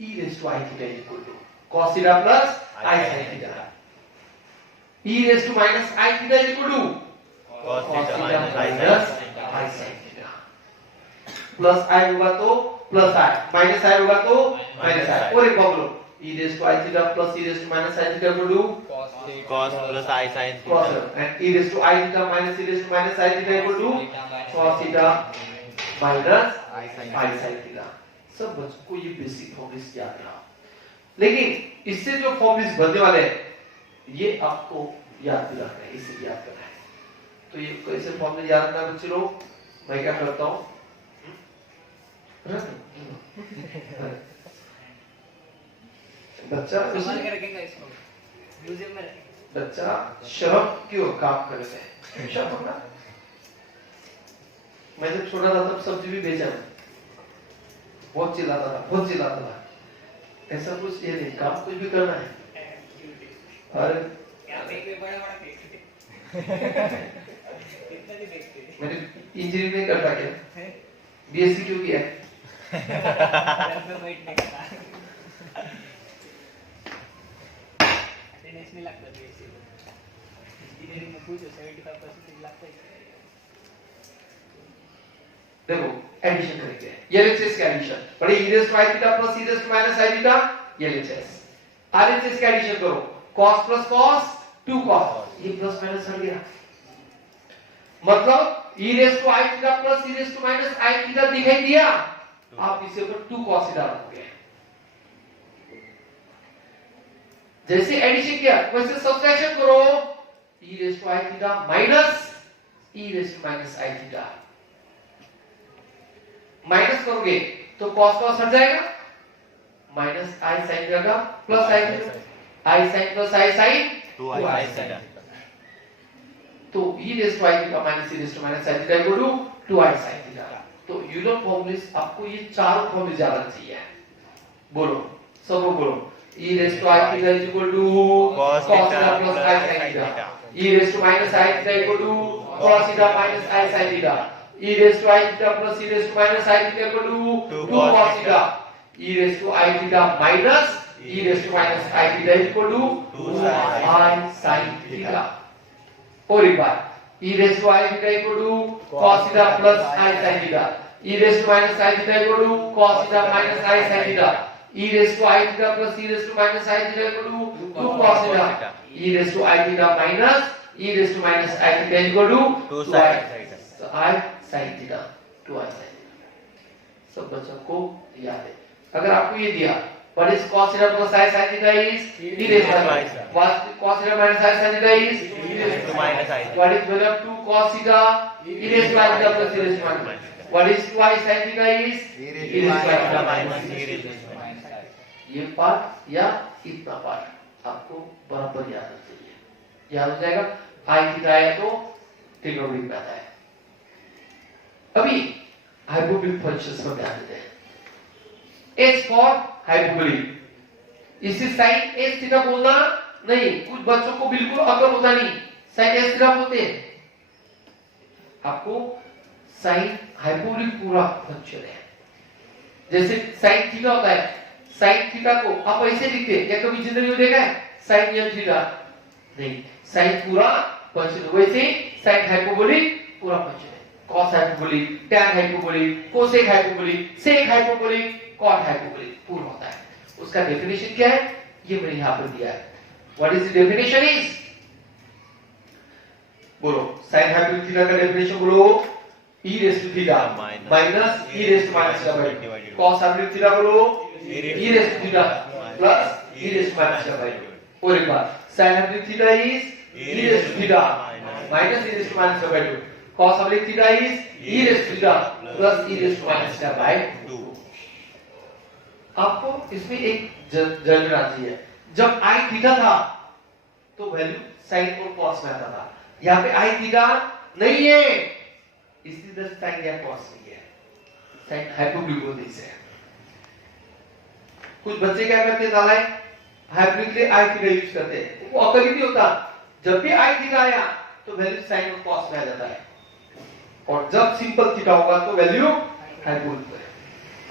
e raised to I theta equal to cos theta plus I sin theta. e raised to minus I theta equal to cos cos theta theta minus I minus sin I sin theta. Plus I होगा तो प्लस I, माइनस I होगा तो माइनस I। और एक बात लो, e raised to I theta plus e raised to minus I theta equal to cos plus I sin cos theta. theta, and e raised to I theta minus e raised to minus I theta equal to cos theta minus I sin theta। सब बच्चों को ये बेसिक फॉर्मूलेस याद रहा, लेकिन इससे जो फॉर्मूलेस बनने वाले हैं ये आपको याद दिलाना है, इसे याद करना है। तो ये कैसे फॉर्मूले याद रखना बच्चे लोग? मैं क्या करता हूँ, बच्चा संभाल के रखेंगे इसको, म्यूजियम में रखेंगे। बच्चा शर्म क्यों काम करते हैं? शर्म ना, मैं जब छोटा था तब सब्जी भी बेचा, बहुत चिल्लाता था। ऐसा कुछ ये नहीं, काम कुछ भी करना है। और मैंने इंजीनियरिंग नहीं करता क्या? बीएससी क्यों किया? नहीं लगता बीएससी इंजीनियरिंग में पूछो 75% लगता है। देखो एडिशन करेंगे, एलएचएस का एडिशन, बड़े e raised to I theta plus e raised to minus I theta LHS. RHS का एडिशन करो, cos plus cos 2 cos, ये प्लस माइनस हट गया, मतलब e raised to I theta plus e raised to minus I theta दिखाई दिया, आप इसे ऊपर 2 cos theta रखोगे। जैसे एडिशन किया वैसे सब्ट्रैक्शन करो, e raised to I theta minus e raised to minus I theta। Minus करोगे तो cos cos हट जाएगा, माइनस I sin जाएगा, plus I sin plus I sin 2I sin theta. तो e raised to I theta minus e raised to minus I theta equal to 2I sin theta। तो यूलर फॉर्मूलेस आपको ये चार फॉर्मूले याद रखना चाहिए। बोलो, सब बोलो, e raised to I theta is equal to cos theta plus I sin theta, e raised to minus I theta equal to cos theta minus I sin theta, e raised to I theta plus e raised to minus I theta equal to 2 cos theta, e raised to I theta minus e raised to minus I theta equal to 2I sin theta। और एक बार, e raised to I theta equal to cos theta plus I sin theta, e raised to minus I theta equal to cos theta minus I sin theta, e raised to I theta plus e raised to minus I theta equal to 2 cos theta, e raised to I theta minus e raised to minus I theta equal to 2I sin theta, 2I sin theta। सब बच्चों को याद है। अगर आपको ये दिया, what is cos theta plus I sin theta is e raised to minus, what cos theta minus I sin theta is e raised to minus, what is value of 2 cos theta e raised to I theta plus e raised to minus, what is 2I sin theta is e raised to I theta minus e raised to minus। ये पार्ट या इतना पार्ट आपको बराबर याद होना चाहिए। याद हो जाएगा, आई थीटा आया तो ट्रिग्नोमेट्रिक में आता है। अभी हाइपोबोलिक फंक्शंस पर ध्यान देते हैं। एच फॉर हाइपोबोलिक, इसी साइन एच थीटा बोलना नहीं, कुछ बच्चों को बिल्कुल अकल होता नहीं, साइन एच थीटा बोलते हैं। आपको साइन हाइपोबोलिक पूरा फंक्शन है। जैसे साइन थीटा होता है, साइन थीटा को आप ऐसे लिखते हैं, या कभी जिंदगी में देखा है साइन एन थीटा? नहीं, साइन पूरा फंक्शन। वैसे साइन हाइपोबोलिक पूरा फंक्शन है। Cos hyperbolic, tan hyperbolic, cosec hyperbolic, sec hyperbolic, cot hyperbolic पूरा होता है। उसका डेफिनेशन क्या है ये मैंने यहां पर दिया है। What is the definition is, बोलो साइन हाइपोबोलिक थीटा का डेफिनेशन बोलो, e raised to theta minus e raised to minus theta by 2. cos hyperbolic theta बोलो e raised to theta plus e raised to minus theta by 2. और एक बार sin hyperbolic theta is e raised to theta minus e raised to minus theta by 2. cos hyperbolic theta is e raised to theta plus e raised to minus theta by 2. आपको इसमें एक जानना चाहिए, जब i थीटा था तो वैल्यू sin और cos में आता था। यहाँ पे i थीटा नहीं है, इसलिए दस साइन या कॉस नहीं है, साइन हाइपोबोलिक बोलते हैं। कुछ बच्चे क्या करते हैं, नालायक हाइपोबोलिक के लिए आई थीटा यूज करते हैं, वो अकल ही नहीं होता। जब भी आई थीटा आया तो वैल्यू साइन और कॉस में आ जाता है, और जब सिंपल थीटा होगा तो वैल्यू हाइपोबोलिक है।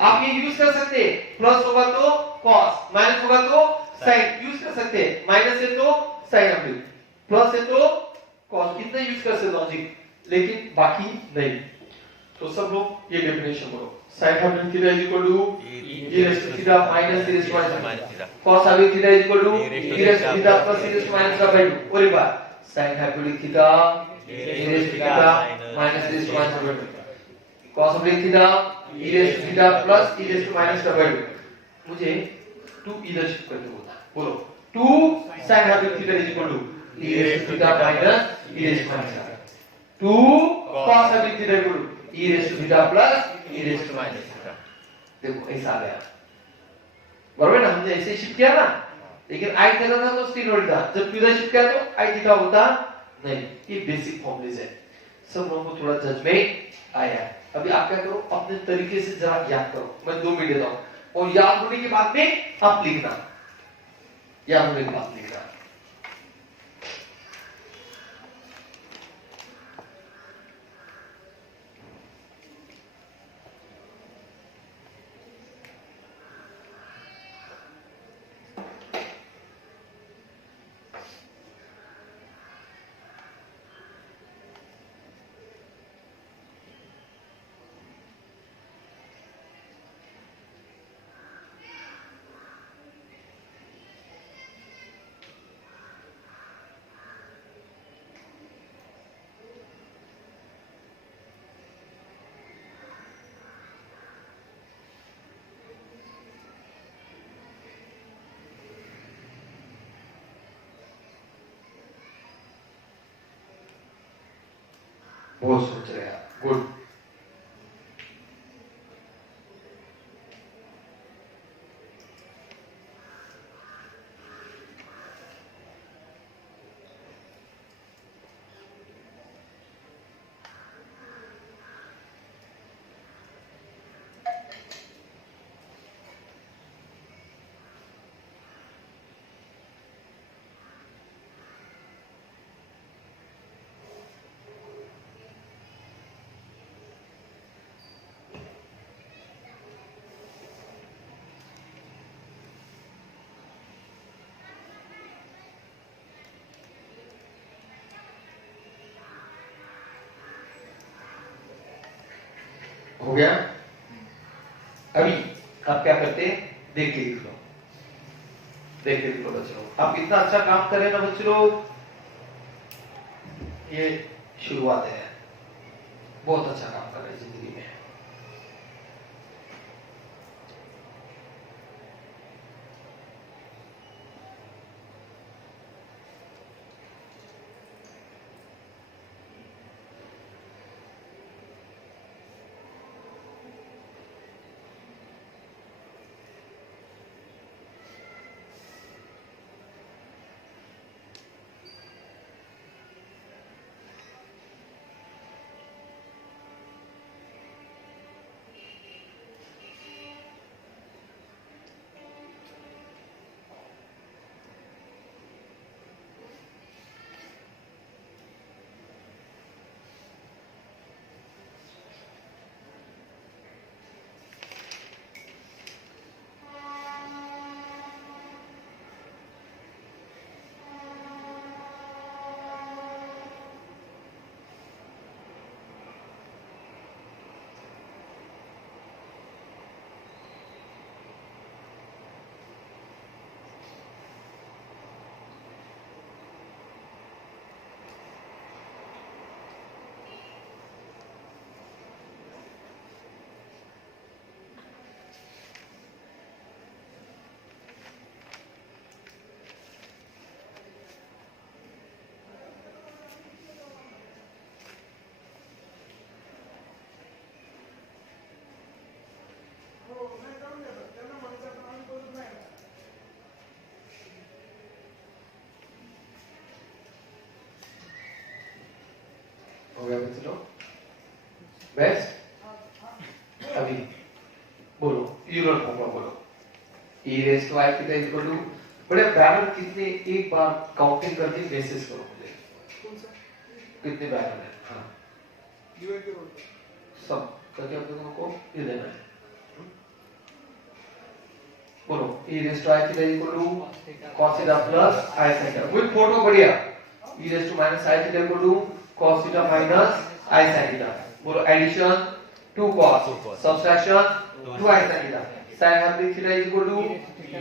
आप ये यूज कर सकते हैं, प्लस होगा तो कॉस, माइनस होगा तो साइन यूज कर सकते हैं, माइनस है तो साइन हाइपोबोलिक, प्लस है तो कॉस, इतना यूज कर सकते लॉजिक, लेकिन बाकी नहीं। तो सब लोग ये डेफिनेशन बोलो, sin hyperbolic theta is equal to e raised to theta minus e raised to minus theta, cos hyperbolic theta is equal to e raised to theta plus e raised to minus theta by 2। और एक बार sin hyperbolic theta e raised to theta minus e raised to minus theta by 2, cos hyperbolic theta e raised to theta plus e raised to minus theta by 2। मुझे 2 इधर शिफ्ट करके बोलो 2 sin hyperbolic theta is equal to e raised to theta minus e raised to minus theta, 2 cos hyperbolic theta equal to e raised to theta plus e raised to minus theta। देखो ऐसा आ गया, बराबर ना, हमने ऐसे शिफ्ट किया ना, लेकिन i थीटा था तो स्टिल होल्ड था, जब थीटा शिफ्ट किया तो i थीटा होता नहीं। ये बेसिक फॉर्मूलेज है, सब लोगों को थोड़ा जजमेंट आया। अभी आप क्या करो, अपने तरीके से जरा याद करो, मैं 2 मिनट देता हूं, और याद होने के बाद में आप लिखना, याद होने के बाद लिखना। बहुत सोच रहे हैं, गुड। हो गया। अभी आप क्या करते हैं, देख के लिख लो, देख के लिख लो बच्चों। आप इतना अच्छा काम करें ना बच्चों, ये शुरुआत है, बहुत अच्छा काम कर रहे हैं जिंदगी में। yes or no? Best? अभी बोलो यूलर फॉर्मूला बोलो e raised to I theta equal to बड़े बैरल कितने एक बार काउंटिंग करके बेसिस करो मुझे कितने बैरल है हाँ सब करके आप लोगों को ये लेना है बोलो e raised to I theta equal to cos theta plus I sin theta with photo बढ़िया e raised to minus I theta equal to cos theta minus I sin theta बोलो addition 2 cos subtraction 2 I sin theta sin half theta is equal to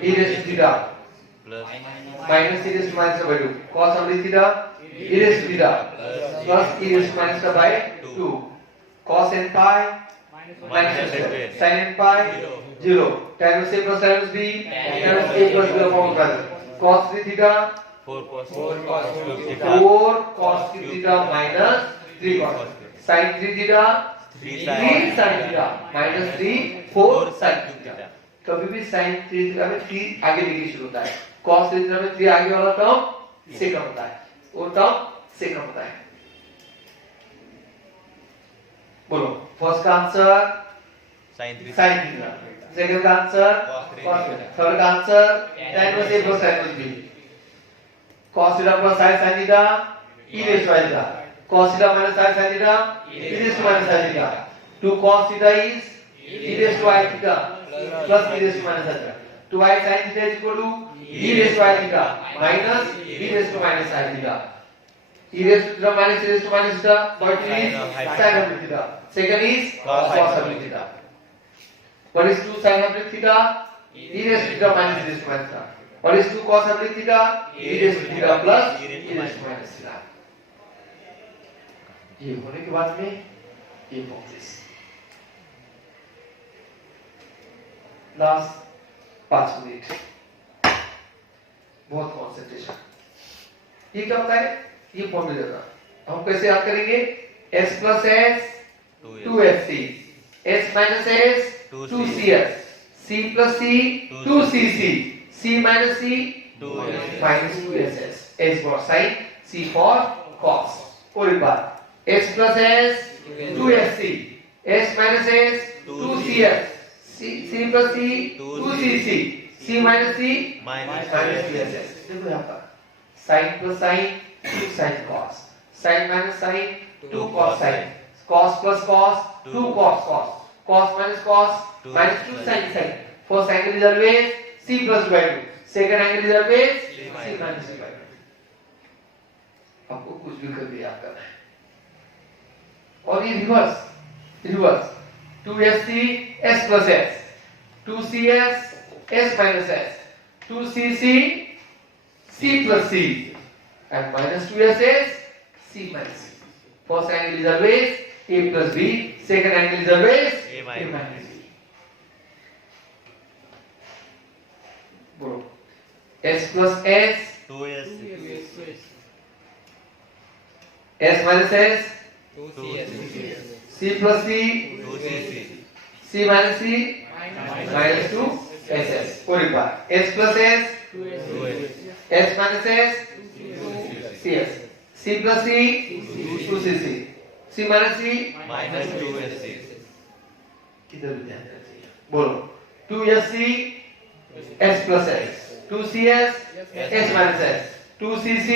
e raised to theta plus minus e raised to minus by 2 cos half theta e raised to theta plus e raised to minus theta by 2 cos n pi minus sin n pi 0 tan a plus tan b tan a plus b upon cos 3 theta 4 cos 4 cos theta minus 3 cos sin 3 theta 3 sin theta minus 3 4 sin theta कभी भी sin 3 थीटा में 3 आगे लिखी शुरू होता है cos 3 थीटा में 3 आगे वाला टर्म सेकंड होता है वो टर्म सेकंड होता है बोलो फर्स्ट का answer sin 3 sin theta second का आंसर cos थीटा थर्ड का answer tan a plus tan b cos theta plus sin theta e raised to theta cos theta minus sin theta e raised to minus sin theta 2 cos theta is e raised to I theta plus e raised to minus theta 2 I sin theta is equal to e raised to I theta minus e raised to minus I theta e raised to theta minus e raised to minus theta what is sin of theta second is cos of theta what is 2 sin of theta e raised to theta minus e raised to minus theta what is 2 cos of theta e raised to theta plus e raised to minus theta ये होने के बाद में ये फॉर्मुलेस लास्ट 5 मिनट बहुत कंसंट्रेशन ये क्या होता है ये फॉर्मूला था हम कैसे याद करेंगे s plus s 2fc s minus s 2cs c plus c 2cc c minus c 2 minus 2ss s for sin c for cos और एक बार s plus s 2sc s minus s 2cs c plus c 2cc c minus c minus 2ss देखो यहाँ पर sin plus sin 2 sin cos sin minus sin 2 cos sin cos plus cos 2 cos cos cos minus cos minus 2 sin sin first angle is always c plus by 2 second angle is always c minus c by 2 आपको कुछ भी करके याद करना है और ये reverse 2sc s plus s 2cs s minus s 2cc c plus c and minus 2ss c minus c first angle is always a plus b second angle is always a minus b बोलो s plus s 2s s minus s 2cs c plus c 2cc c minus c minus 2ss और एक बार s plus s 2s s minus s cs c plus c 2cc c minus c minus 2sc किधर भी ध्यान दीजिए बोलो 2sc s plus s 2cs s minus s 2cc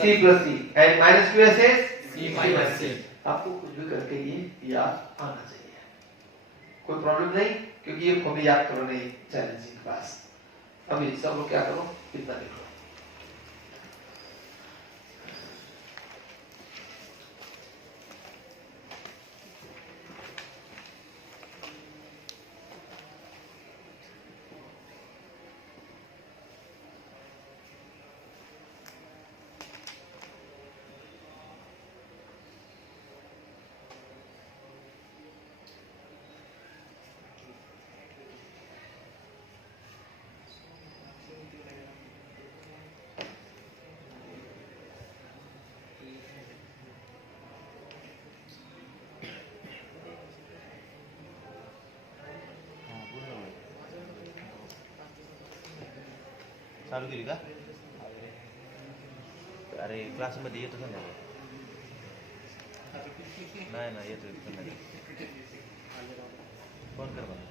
c plus c and minus 2ss c minus c आपको कुछ भी करके ये याद आना चाहिए कोई प्रॉब्लम नहीं क्योंकि ये हमें याद करो नहीं चैलेंजिंग क्लास अभी सब लोग क्या करो इतना लिखो चालू केली का अरे क्लासमध्ये येतो संध्याकाळी नाही नाही येतो फोन कर मला.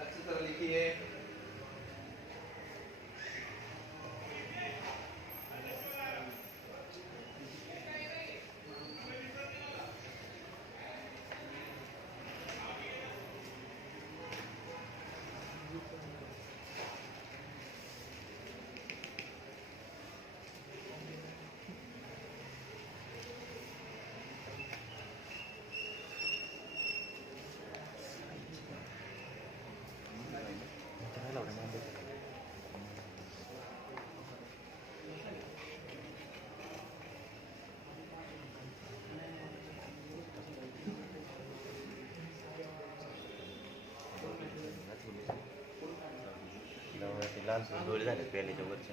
अच्छी तरह लिखिए. लाल डोळे झाले पेल्याच्या वरचे.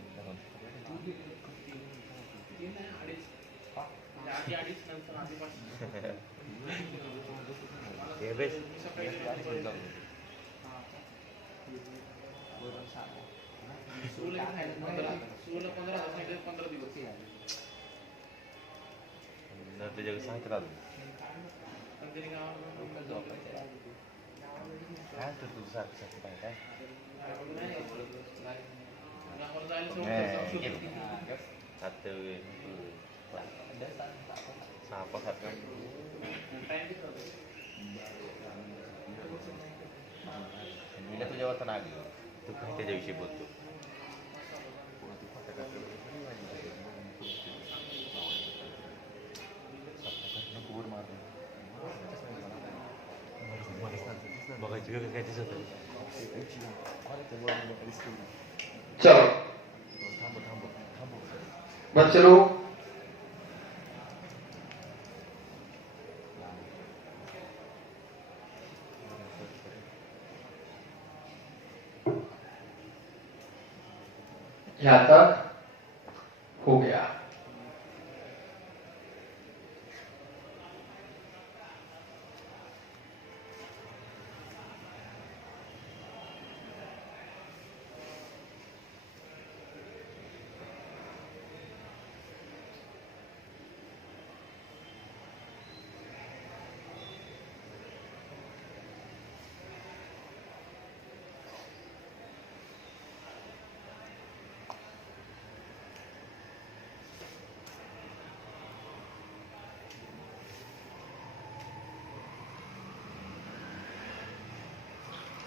हे बेस तुझ्या सांगतात अजून काय तर तुझं सारखं सारखं काय काय तुझ्या वाचन आली तू काय त्याच्याविषयी बोलतो. बघायची काय दिसत चलो थांबो थांबो थांबो. बच्चे लोग यहां तक हो गया.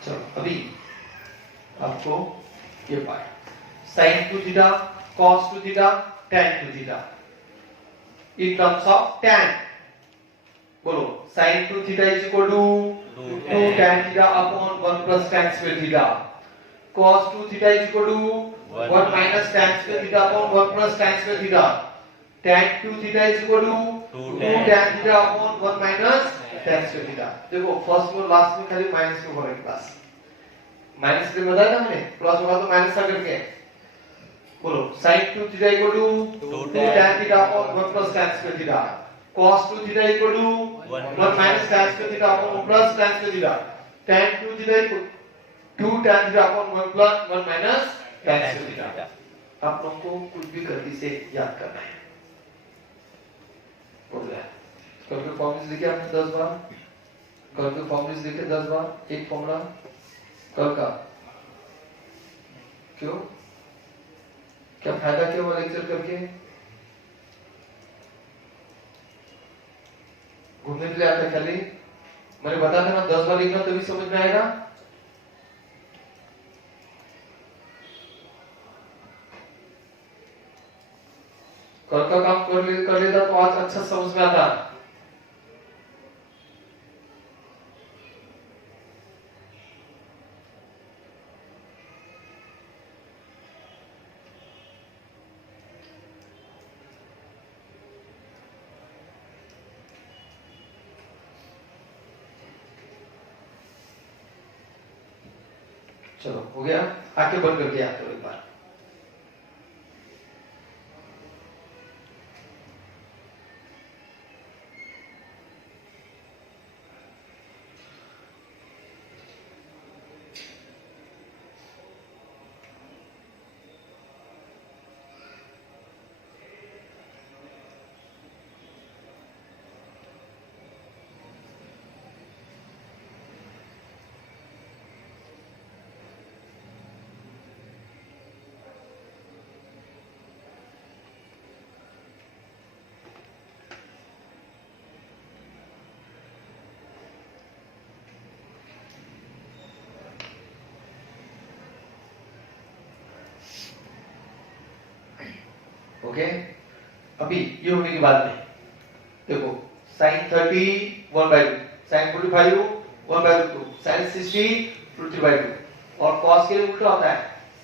चलो अभी आपको ये पाए sin 2 theta cos 2 theta tan 2 theta in terms of tan. बोलो sin 2 theta is equal to 2 tan theta upon 1 plus tan square theta. cos 2 theta is equal to 1 minus tan square theta upon 1 plus tan square theta. tan 2 theta is equal to 2 tan theta upon 1 minus tan square theta. देखो फर्स्ट और लास्ट में खाली माइनस में हो रहा है क्लास. माइनस से बताया था मैंने प्लस होगा तो माइनस का करके बोलो sin 2 theta equal to 2 tan theta upon 1 plus tan square theta. cos 2 theta equal to 1 minus tan square theta upon 1 plus tan square theta. tan 2 theta equal 2 tan theta upon 1 plus 1 minus tan square theta. आप लोगों को कुछ भी गलती से याद करना है. बोल रहा है कल के फॉर्मूले लिखे आपने 10 बार. कल के फॉर्मूले लिखे 10 बार. एक फॉर्मूला कल का क्यों क्या फायदा क्या हुआ लेक्चर करके. घूमने के लिए आता खाली मैंने बताया था ना 10 बार लिखना तभी समझ में आएगा. कल का काम कर लेता तो आज अच्छा समझ में आता. चलो हो गया, आंखें बंद करके याद करो एक बार। ओके, अभी ये होने के बाद में देखो sin 30 1/2, sin 45 1/2, sin 60 √3/2 और cos के लिए उल्टा होता है,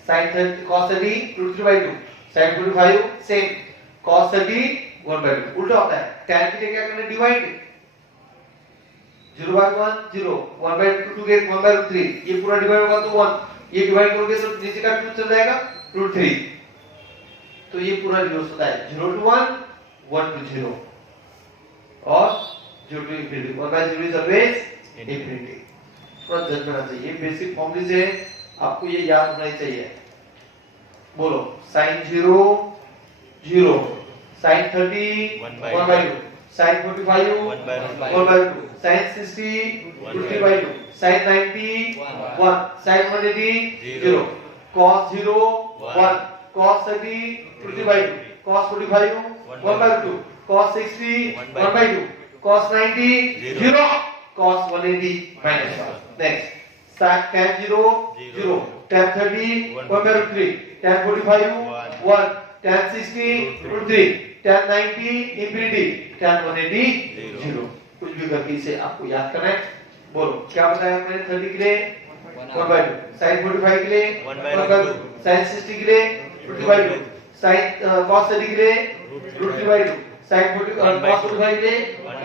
sin 30 cos 30 √3/2, sin 45 same cos 30 1/2 उल्टा होता है। tan के लिए क्या करना है, डिवाइड 0/1 0 1/2 2 get 1/3, ये पूरा डिवाइड होगा तो 1, ये डिवाइड करोगे तो नीचे का 2 चल जाएगा √3, तो ये पूरा रिवर्स होता है 0 to 1 1 to 0 और 0 to infinity, 1/0 is always infinity। थोड़ा जज करना चाहिए, बेसिक फॉर्मूले से आपको ये याद होना ही चाहिए। बोलो sin 0 0, sin 30 1/2, sin 45 1/2, sin 60 √3/2, sin 90 1, sin 180 0, cos 0 1, cos 30 √3/2, cos 45 1/2, cos 60 1/2, cos 90 0, cos 180 -1। Next, tan 0 0, tan 30 1/3, tan 45 1, tan 60 √3, tan 90 infinity, tan 180 0। कुछ भी करके इसे आपको याद करना है। बोलो क्या बताया मैंने, 30 के लिए 1/2, sin 45 के लिए 1/2, sin 60 के लिए √3/2, sin cos 30 के लिए √3/2, sin 40 cos 45 के लिए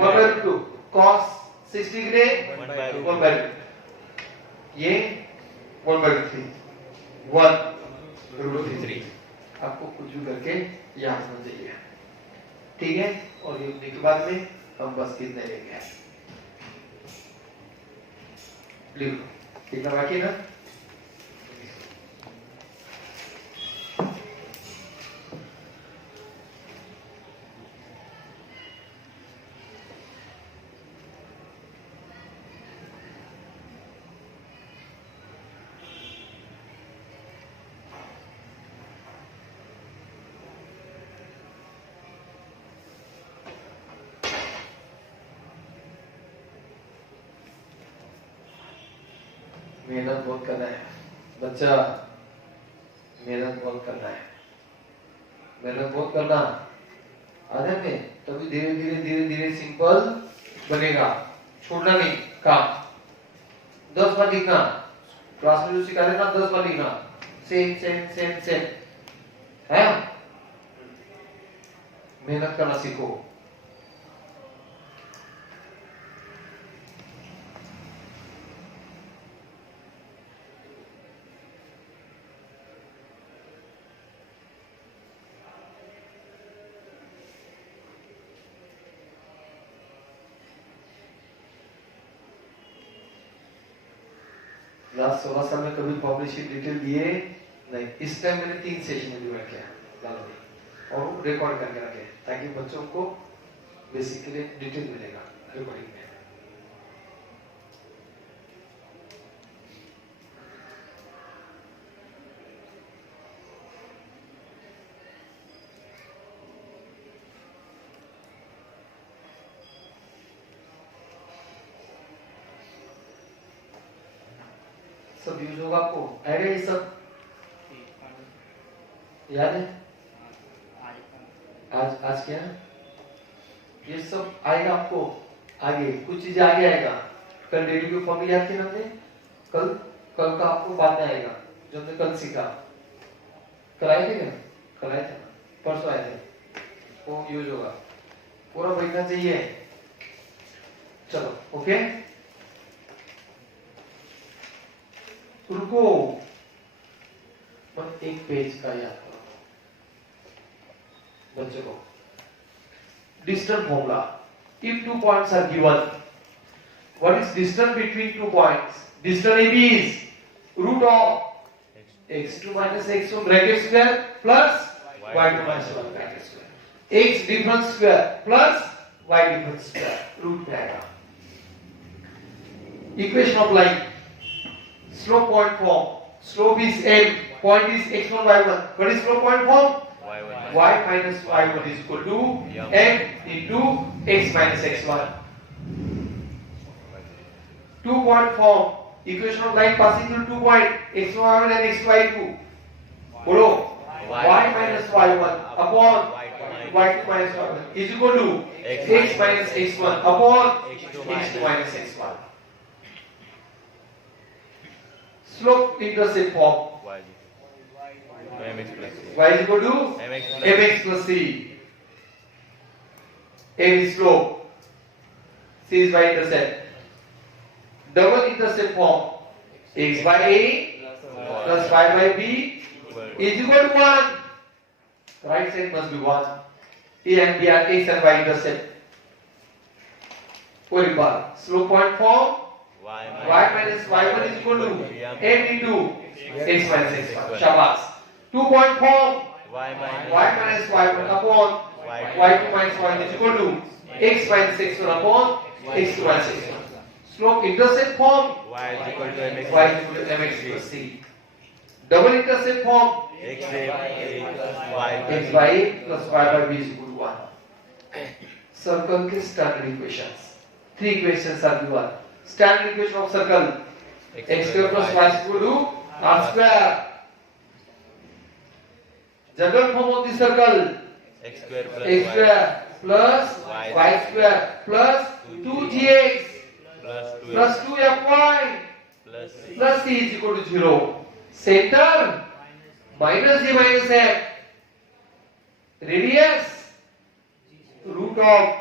1/2, cos 60 के लिए 1/2, ये 1/3 1√3। आपको कुछ भी करके याद होना चाहिए, ठीक है। और ये होने के बाद में हम बस कितने लेंगे, लिख कितना बाकी ना, मेहनत बहुत करना है बच्चा, मेहनत बहुत करना है, मेहनत बहुत करना आदत है, तभी धीरे धीरे धीरे धीरे सिंपल बनेगा। छोड़ना नहीं काम, 10 बार लिखना, क्लास में जो सिखा रहे ना 10 बार लिखना, सेम सेम सेम सेम है, मेहनत करना सीखो। लास्ट 16 साल में कभी पब्लिशिंग डिटेल दिए नहीं, इस टाइम मैंने 3 सेशन में डिवाइड किया और रिकॉर्ड करके रखे ताकि बच्चों को बेसिकली डिटेल मिलेगा रिकॉर्डिंग में। सब यूज होगा आपको, अरे ये सब याद है, आज क्या है? ये सब आएगा आपको आगे, कुछ चीजें आगे आएगा। कल डेली की फॉर्मूला याद किया हमने, कल का आपको बाद में आएगा जो हमने कल सीखा। कल आए थे क्या? कल आए थे, परसों आए थे, वो यूज होगा, पूरा बैठना चाहिए। चलो ओके। रुको, बस एक पेज का याद करो बच्चों को। Distance formula. If 2 points are given, what is distance between 2 points? Distance AB is root of x2 minus x1 bracket square plus y2 minus y bracket square. X difference square plus y difference square. Root diagram. Equation of line. Slope point form. Slope is m. Point is x1 y1. What is slope point form? Y minus y1 is equal to m into x minus x1. 2 point form. Equation of line passing through 2 point x1 y1 and x y2. Bolo. Y minus y1 upon y2 minus y1 is equal to x minus x1 upon x2 minus x1. Slope intercept form. mx plus c. Y is equal to mx plus c. M is slope. C is y intercept. Double intercept form. X by a plus y by b is equal to 1. Right side must be 1. A and B are x and y intercept. For example, slope point form y minus y1 is equal to m into x minus x1. Shabash. 2 point form y minus y1 upon y2 minus y1 is equal to x minus x1 upon x2 minus x1. Slope intercept form Y is equal to mx y is equal to mx plus c. Double intercept form x by x by a plus y by b is equal to 1. Circle के standard equations. 3 equations are given. Standard equation of circle x square plus y is equal to r square. General form of the circle x square plus y square plus 2gx plus 2fy plus c is equal to 0. Center minus g minus f. Radius root of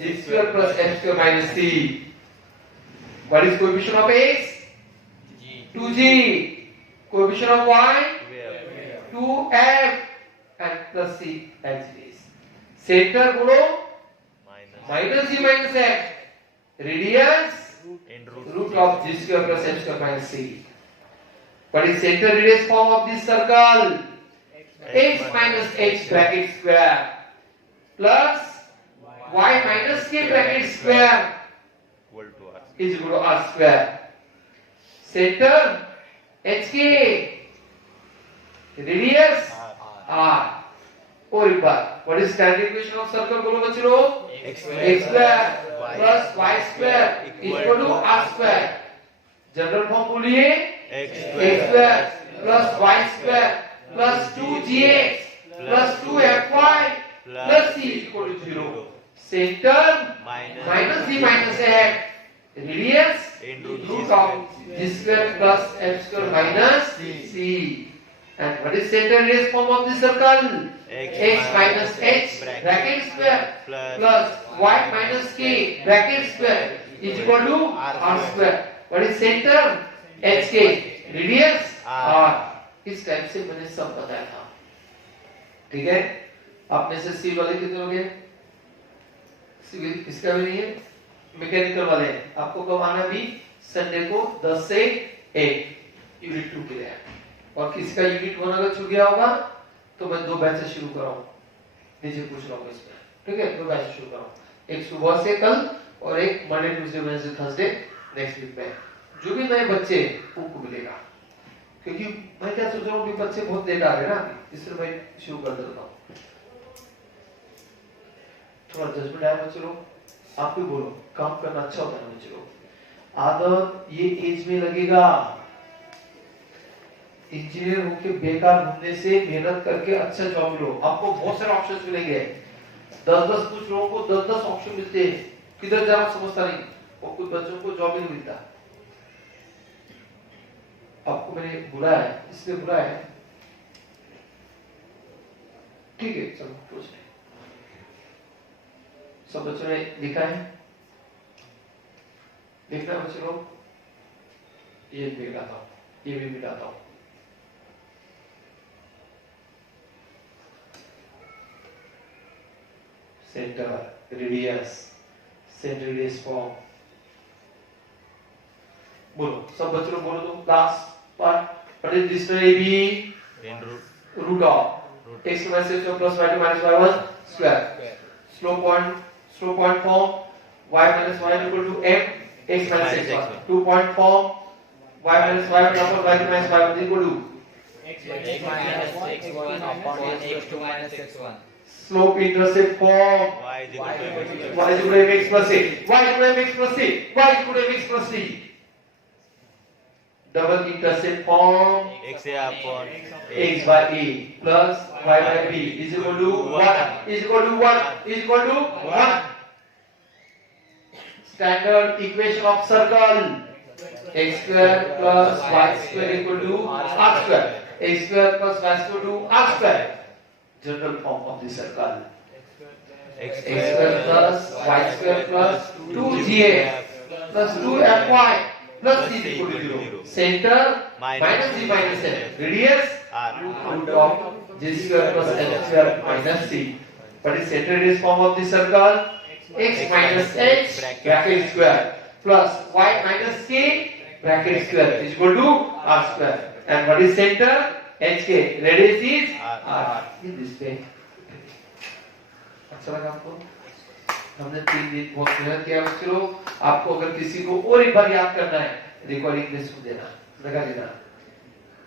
g square plus f square minus c. What is coefficient of x? 2g. Coefficient of y? 2f and plus c as it is. Center below minus g minus f. Radius root of g square plus f square minus c. What is center radius form of this circle? X minus h bracket square plus y minus k bracket square is equal to r square. Center hk. Radius r. और एक बार, what is standard equation of circle बोलो बच्चे लोग? x square plus y square is equal to r square. General form बोलिए x square plus y square plus 2gx plus 2fy plus c is equal to 0. Center minus g minus f. Radius root of g square plus f square minus c. And what is center radius form of the circle? X minus h bracket square plus y minus k bracket square is equal to r square. What is center? hk. Radius r. इस टाइप से मैंने सब बताया था. ठीक है? आप में से सी वाले कितने लोग हैं? सिविल किसका भी नहीं है? मैकेनिकल वाले. आपको कब आना भी? संडे को 10 से 1 यूनिट 2 के लिए. और किसी का यूनिट 1 अगर छूट गया होगा तो मैं 2 बैच शुरू कराऊं. नीचे पूछ रहा हूं इसमें. ठीक है? 2 बैच शुरू कराऊं. एक सुबह से कल और एक Monday Tuesday Wednesday Thursday next week में. जो भी नए बच्चे उनको मिलेगा. क्योंकि मैं क्या सोच रहा हूं कि बच्चे बहुत लेट आ रहे हैं ना, इसलिए मैं शुरू कर देता हूं. थोड़ा जजमेंट आया बच्चे लोग. आप भी बोलो काम करना अच्छा होता है बच्चे लोग. आदत ये एज में लगेगा. इंजीनियर होके बेकार घूमने से मेहनत करके अच्छा जॉब लो. आपको बहुत सारे ऑप्शंस मिलेंगे. 10-10 कुछ लोगों को 10-10 ऑप्शन मिलते हैं. किधर जाना समझता नहीं. और कुछ बच्चों को जॉब ही नहीं मिलता. आपको मैंने बुलाया है, इसलिए बुलाया है. ठीक है, चलो पूछ लें. सब बच्चों ने लिखा है? लिखना है बच्चों लोग. ये लिखा था. ये भी मिटाता हूं। Centre, radius, centre radius form. बोलो सब बच्चों को बोलो तुम last part. What is this A be in root of x minus x plus y minus y1 square. Slow point form y minus y equal to m x minus x1. 2-point form y minus y upon y minus y1 equal to x minus x1 upon x2 minus x1. slope intercept form y is equal to y is equal to mx plus c, y is equal to mx plus c, y is equal to mx plus c. Double intercept form x a upon x by a plus y by b is equal to 1 is equal to 1 is equal to 1. Standard equation of circle x square plus y square equal to r square, x square plus y square to r square. General form of the circle x x square plus y square plus 2gx plus 2fy plus c is equal to 0. Center minus g minus n. Radius r root of g square plus n square minus c. What is center radius form of the circle? X minus h bracket square plus y minus k bracket square is equal to r square. And what is center? hk. Radius is r. In this way. अच्छा लगा आपको? हमने 3 दिन बहुत मेहनत किया बच्चों। आपको अगर किसी को और एक बार याद करना है, रिकॉर्डिंग में सुन देना, लगा देना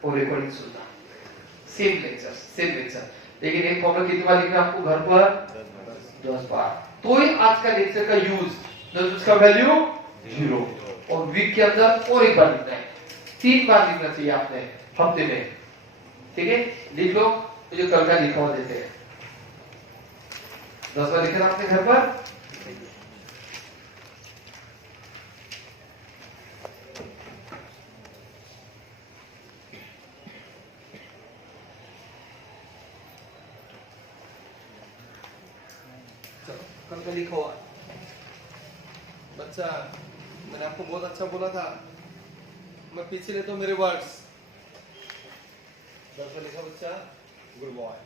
और रिकॉर्डिंग सुनना। Same lecture. लेकिन एक फॉर्मूला कितनी बार लिखना है आपको घर पर? 10 बार। तो ही आज का लेक्चर का यूज, तो उसका वैल्यू 0 और वीक के अंदर और एक बार लिखना है। 3 बार लिखना चाहिए आपने हफ्ते में। ठीक है, लिख लो। मुझे कल का लिखा हुआ देते हैं। 10 बार लिखना आपने घर पर। कल का लिखा हुआ बच्चा, मैंने आपको बहुत अच्छा बोला था, मैं पीछे लेता हूँ मेरे वर्ड्स। 10 का लिखा बच्चा, गुड बॉय।